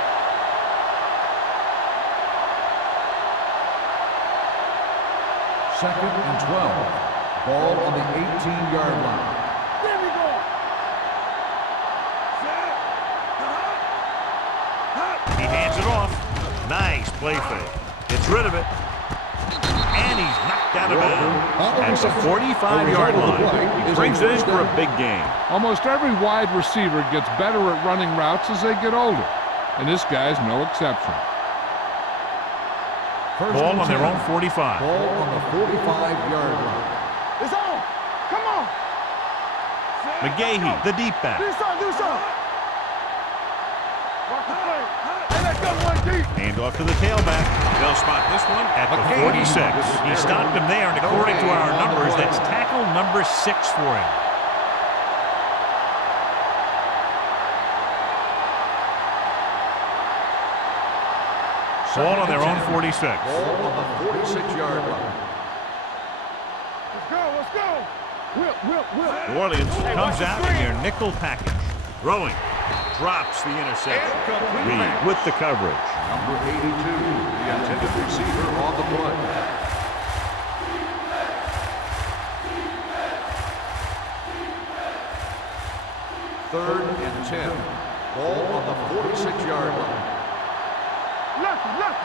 Second and 12. Ball on the 18-yard line. There we go. He hands it off. Nice play fake. Gets rid of it. And he's knocked out of bounds at the 45-yard line. He brings it in for a big game. Almost every wide receiver gets better at running routes as they get older, and this guy's no exception. Ball on their own 45. Ball on the 45-yard line. It's on. Come on. McGahee, the deep back. Do something. Watch the play. Hey, let's go, one deep. Hand off to the tailback. They'll spot this one at the 46. He stopped him there, and according to our numbers, that's tackle number 6 for him. Ball on their own 46. Ball on the 46-yard line. Let's go. Whip. New Orleans comes out in their nickel package. Throwing. Drops the interception. Reed with the coverage. Number 82, the intended receiver on the play. Third and 10. Ball on the 46-yard line. Left.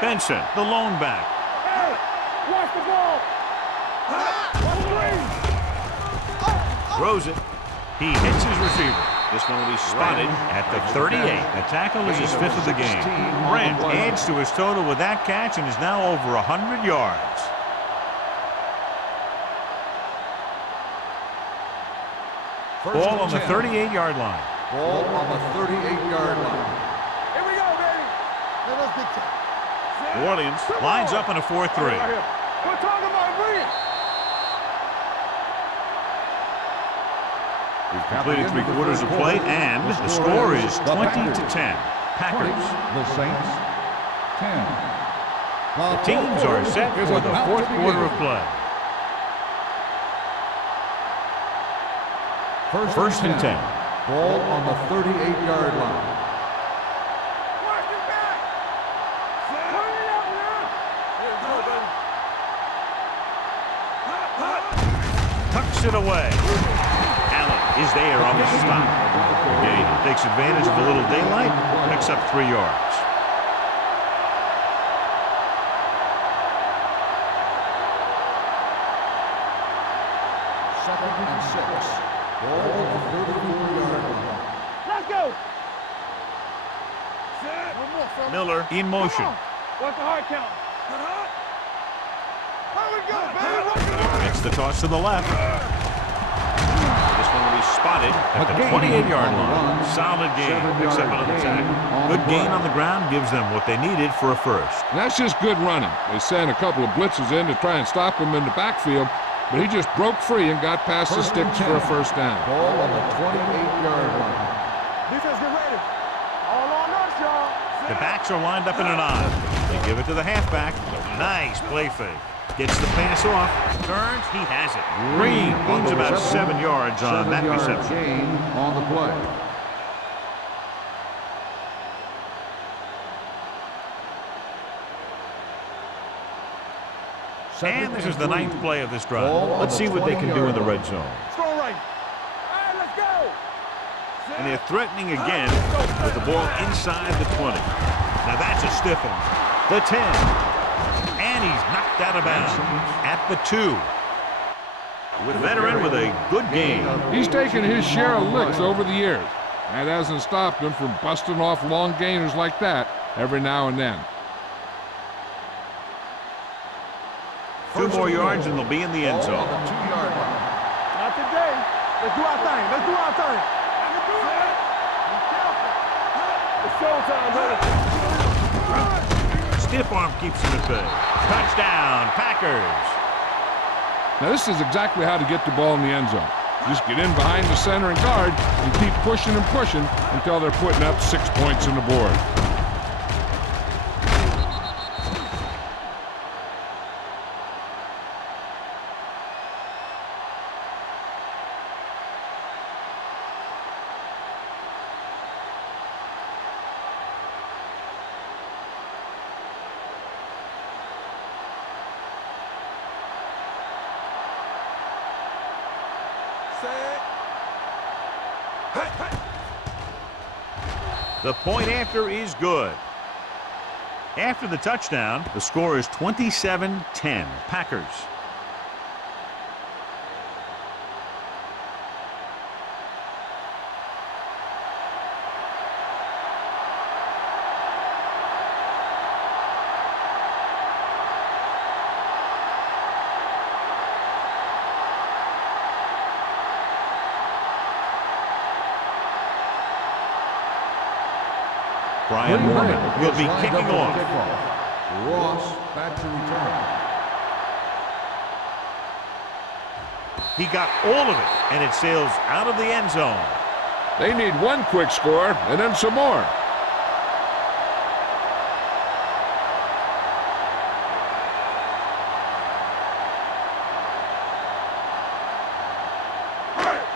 Benson, the lone back. Hey, watch the ball. Throws it. He hits his receiver. This one will be spotted at the 38. The tackle is his 5th of the game. Brent adds to his total with that catch and is now over 100 yards. Ball on the 38-yard line. Ball on the 38-yard line. Here we go, baby. Let's get to New Orleans lines up in a 4-3. We're talking about brilliant. We've completed 3/4 of play, and the score is 20-10. Packers. The Saints, 10. The teams are set for the 4th quarter of play. First and 10. Ball on the 38-yard line. Watch your back. Turn it up now. Here we go, baby. Tucks it away. Allen is there on the stop. Gay takes advantage of a little daylight, picks up 3 yards. Second and 6. Ball on the 34-yard line. Let's go. One more, fella. Miller in motion. What's the hard count? Here we go, baby. Rock and roll. Makes the toss to the left. This one will be spotted at the 28-yard line. Solid game. Picks up another tackle. Good gain on the ground gives them what they needed for a first. And that's just good running. They sent a couple of blitzes in to try and stop him in the backfield, but he just broke free and got past the sticks for a first down. Ball on the 28-yard line. Defense, get ready. All on us, y'all. The backs are lined up in an I. They give it to the halfback. Nice play fake. Gets the pass off. Turns. He has it. Green gains about 7 yards on that 7-yard reception. gain on the play. And this is the 9th play of this drive. Ball on Let's the see what they can do in the red zone. Score right. All right, let's go. And they're threatening again with the ball inside the 20. Now that's a stiff one. The 10. And he's knocked out of bounds at the 2. With a veteran with a good game. He's taken his share of licks over the years. That hasn't stopped him from busting off long gainers like that every now and then. 2 more yards and they'll be in the end Ball zone. on the 2-yard line. Not today. Let's do our thing. It's showtime, baby. Stiff arm keeps him at bay. Touchdown, Packers. Now this is exactly how to get the ball in the end zone. Just get in behind the center and guard and keep pushing and pushing until they're putting up 6 points on the board. The point after is good. After the touchdown, the score is 27-10. Packers. Brian Green Morgan Bay will is be lined kicking up off. for kickoff. Ross back to return. He got all of it, and it sails out of the end zone. They need one quick score and then some more.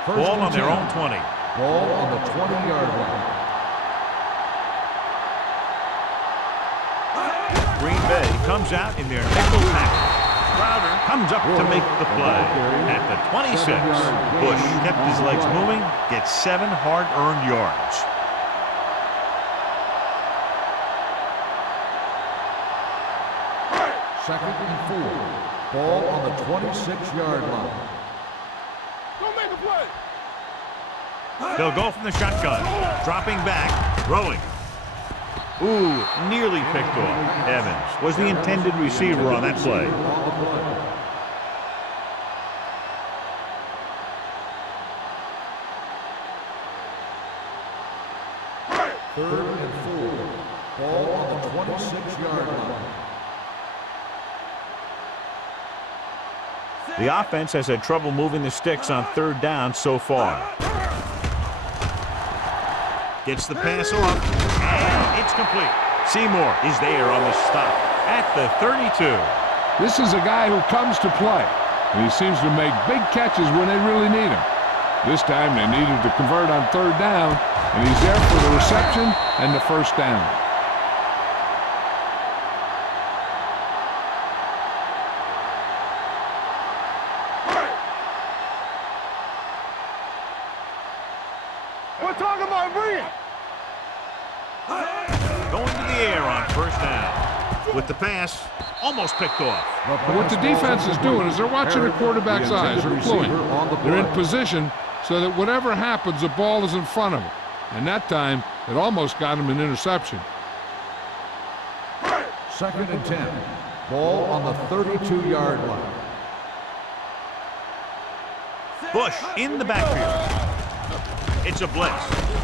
Ball on their own 20. Ball on the 20-yard line. Green Bay comes out in their nickel package. Crowder comes up to make the play. At the 26, Bush kept his legs moving, gets 7 hard-earned yards. Second and 4. Ball on the 26-yard line. Go make a play. They'll go from the shotgun. Dropping back, throwing. Ooh, nearly picked off. Evans was the intended receiver on that play. Third and 4. Ball on the 26-yard line. The offense has had trouble moving the sticks on third down so far. Gets the pass off, and it's complete. Seymour is there on the stop at the 32. This is a guy who comes to play, and he seems to make big catches when they really need him. This time they needed to convert on third down, and he's there for the reception and the first down. We're talking about bring it. Going to the air on first down. With the pass, almost picked off. What the defense is doing is they're watching the quarterback's eyes. They're cluing. They're in position so that whatever happens, the ball is in front of them. And that time, it almost got him an interception. Second and 10. Ball on the 32-yard line. Bush in the backfield. It's a blitz.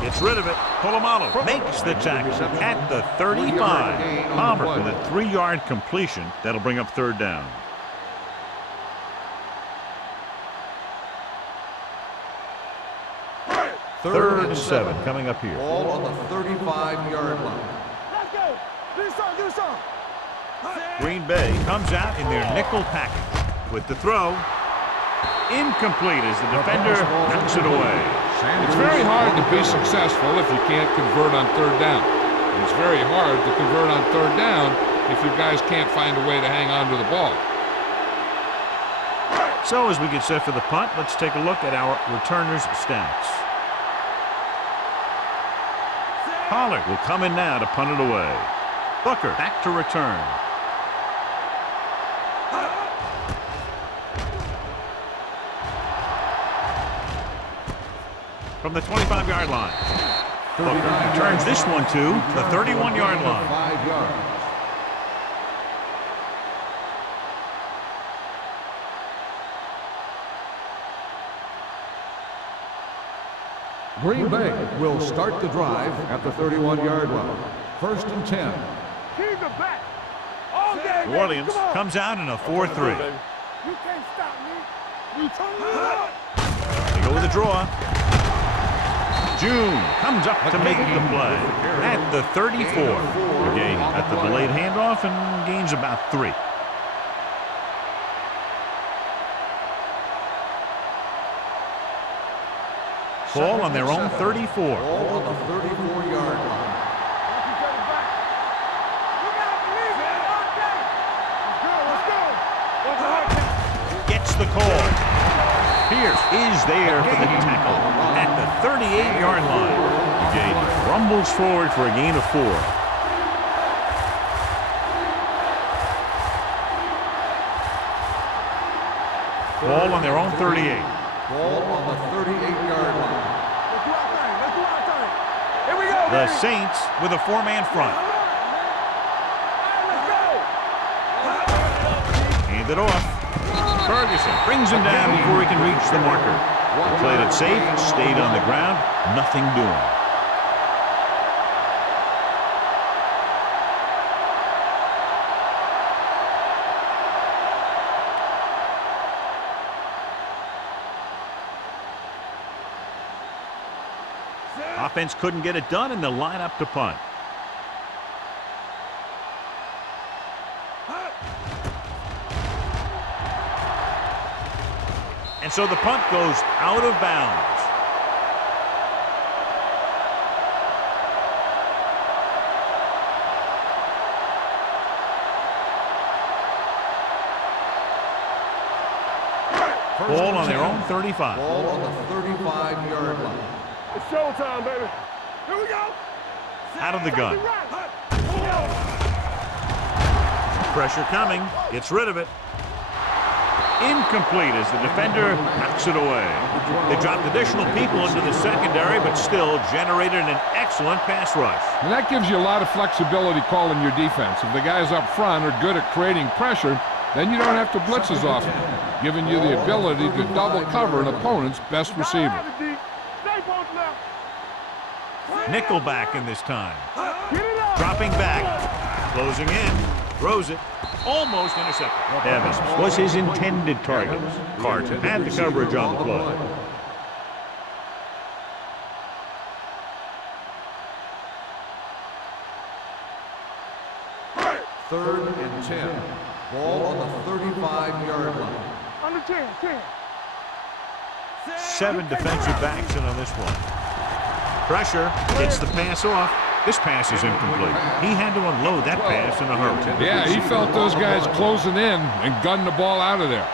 Gets rid of it. Polamalu makes the tackle at the 35. Palmer with a 3-yard completion. That'll bring up third down. Third and 7 coming up here. Ball on the 35-yard line. Let's go. Do something. Do something. Green Bay comes out in their nickel package. With the throw, incomplete as the defender knocks it away. It's very hard to be successful if you can't convert on third down. And it's very hard to convert on third down if you guys can't find a way to hang on to the ball. So as we get set for the punt, let's take a look at our returners' stats. Pollard will come in now to punt it away. Booker back to return. From the 25-yard line. Booker turns this one to the 31-yard line. 5 yards. Green Bay will start the drive at the 31-yard line. First and 10. Keep it back. All day, New Orleans Come on. comes out in a 4-3. You can't stop me. You turn it up. They go with a draw. June comes up to make the play at the 34. Again, at the delayed handoff and gains about 3. Ball on their own 34. Ball on the 34-yard line. Gets the call. Pierce is there for the tackle at the 38-yard line. Again, rumbles forward for a gain of 4. Ball on their own 38. Ball on the 38-yard line. Let's do our thing. Let's do our thing. Here we go, The baby. Saints with a 4-man front. Let's go. Hand it off. Ferguson brings him down before he can reach the marker. They played it safe, stayed on the ground, nothing doing. Offense couldn't get it done, and they'll line up to punt. And so the punt goes out of bounds. Ball on their own 35. Ball on the 35-yard line. It's showtime, baby. Here we go. Out of the gun. Pressure coming. Gets rid of it. Incomplete as the defender knocks it away. They dropped additional people into the secondary, but still generated an excellent pass rush. And that gives you a lot of flexibility calling your defense. If the guys up front are good at creating pressure, then you don't have to blitz as often, giving you the ability to double cover an opponent's best receiver. Nickelback in this time. Dropping back. Closing in. Throws it. Almost intercepted. Evans was his intended target. Carter had the coverage on the play. Third and 10. Ball on the 35-yard line. Under 10. 7 defensive backs in on this one. Pressure gets the pass off. This pass is incomplete. He had to unload that pass in a hurry. Yeah, he felt those guys closing in and gunned the ball out of there.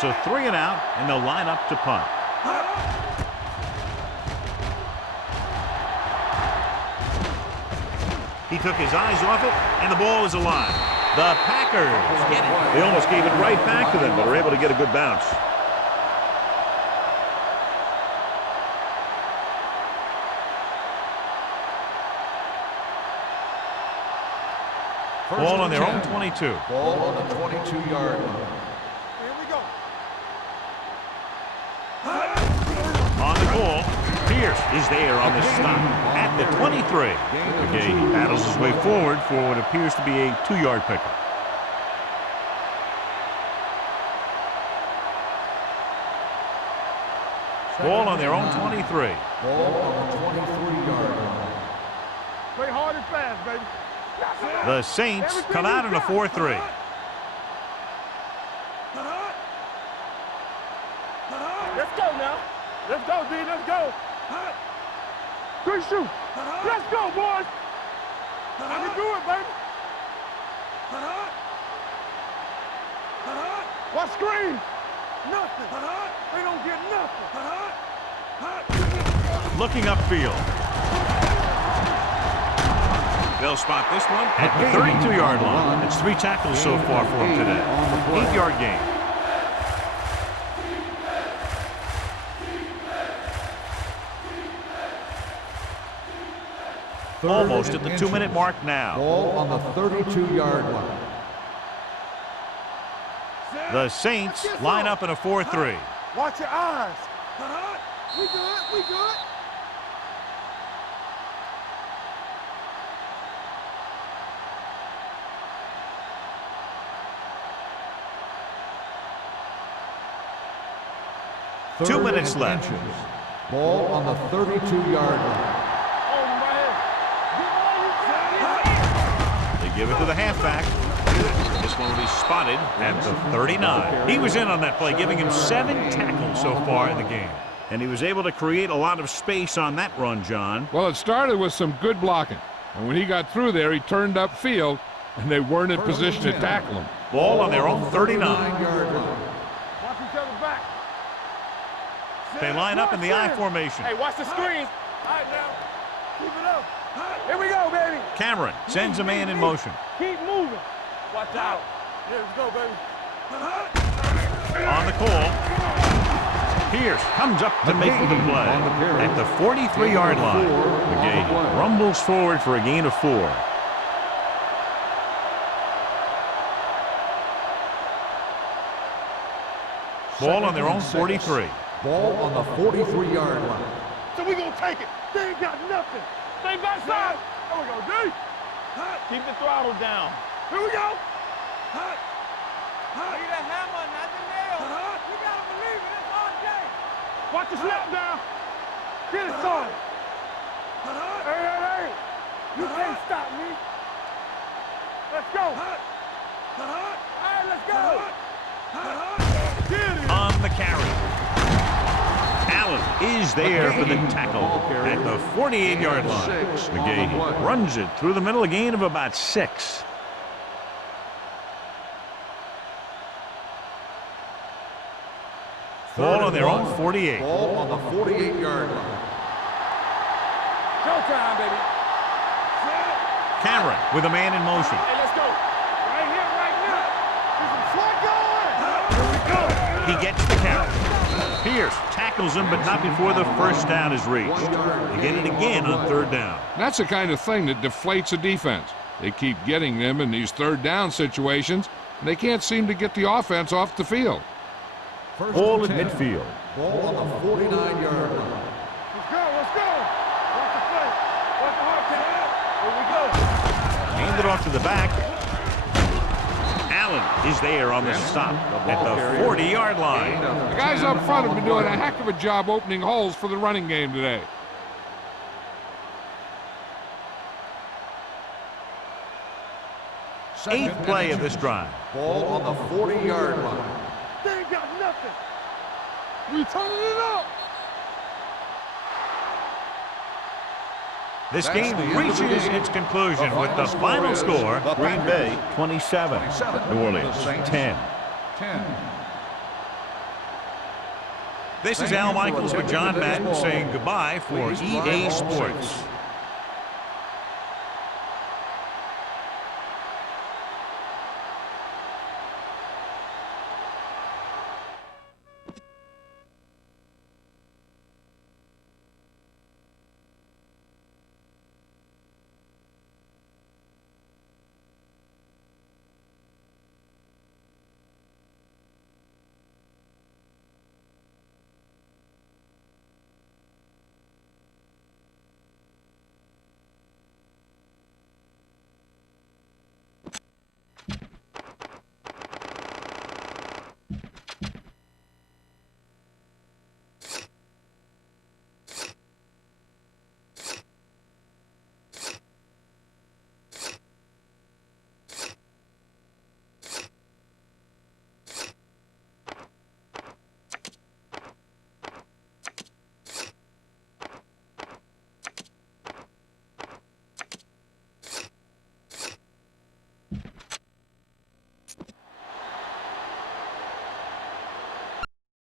So 3 and out, and they'll line up to punt. He took his eyes off it, and the ball is alive. The Packers get it. They almost gave it right back to them, but were able to get a good bounce. Ball on their own 22. Ball on the 22-yard line. Here we go. On the ball, Pierce is there on the stop at the 23. McGahee battles his way forward for what appears to be a 2-yard pickup. Ball on their own 23. Ball on the 23-yard line. Play hard and fast, baby. The Saints come out in a 4-3. Let's go now. Let's go, D. Let's go. Good shoot. Let's go, boys. I can do it, baby. What screen? Nothing. They don't get nothing. Looking upfield. They'll spot this one at the 32-yard line. It's 3 tackles so far for him today. 8-yard gain. Almost at the 2-minute mark now. Ball on the 32-yard line. The Saints line up in a 4-3. Watch your eyes. We good. We good. Third 2 minutes and left. inches. Ball on the 32-yard line. They give it to the halfback. This one will be spotted at the 39. He was in on that play, giving him 7 tackles so far in the game. And he was able to create a lot of space on that run, John. Well, it started with some good blocking. And when he got through there, he turned upfield, and they weren't in position to tackle him. Ball on their own 39. 39-yard line. Watch each other back. They line up in the I formation. Hey, watch the screens. All right, now. Keep it up. Here we go, baby. Cameron sends a man in motion. Keep moving. Watch out. Yeah, let's go, baby. On the call. Pierce comes up to make the play at the 43-yard line. McGahee rumbles forward for a gain of 4. Ball on their own 43. Ball on the 43-yard line. So we gonna take it. They ain't got nothing. Stay backside. There we go, D. Keep the throttle down. Here we go. Need a hammer, not the nail. You gotta believe it. It's all day. Watch the snap down. Get it started. Hey. You can't stop me. Let's go. All right, let's go. On the carry. Allen is there for the tackle at the 48-yard line. McGahee runs it through the middle, a gain of about 6. Ball on their own 48. Ball on the 48-yard line. Showtime, baby. Cameron with a man in motion. Hey, let's go. Right here, right now. Here we go. He gets the carry. Pierce tackles him, but not before the first down is reached. They get it again on 3rd down. That's the kind of thing that deflates a defense. They keep getting them in these 3rd down situations, and they can't seem to get the offense off the field. Ball at midfield. Ball on the 49-yard line. Let's go. Watch the play. Watch the hard pass. Here we go. Hand it off to the back. Allen is there on the stop at the 40-yard line. The guys up front have been doing a heck of a job opening holes for the running game today. Eighth play of this drive. Ball on the 40-yard line. They ain't got nothing. We turning it up. This game reaches its conclusion with the final score, Green Bay 27, New Orleans 10. This is Al Michaels with John Madden saying goodbye for EA Sports.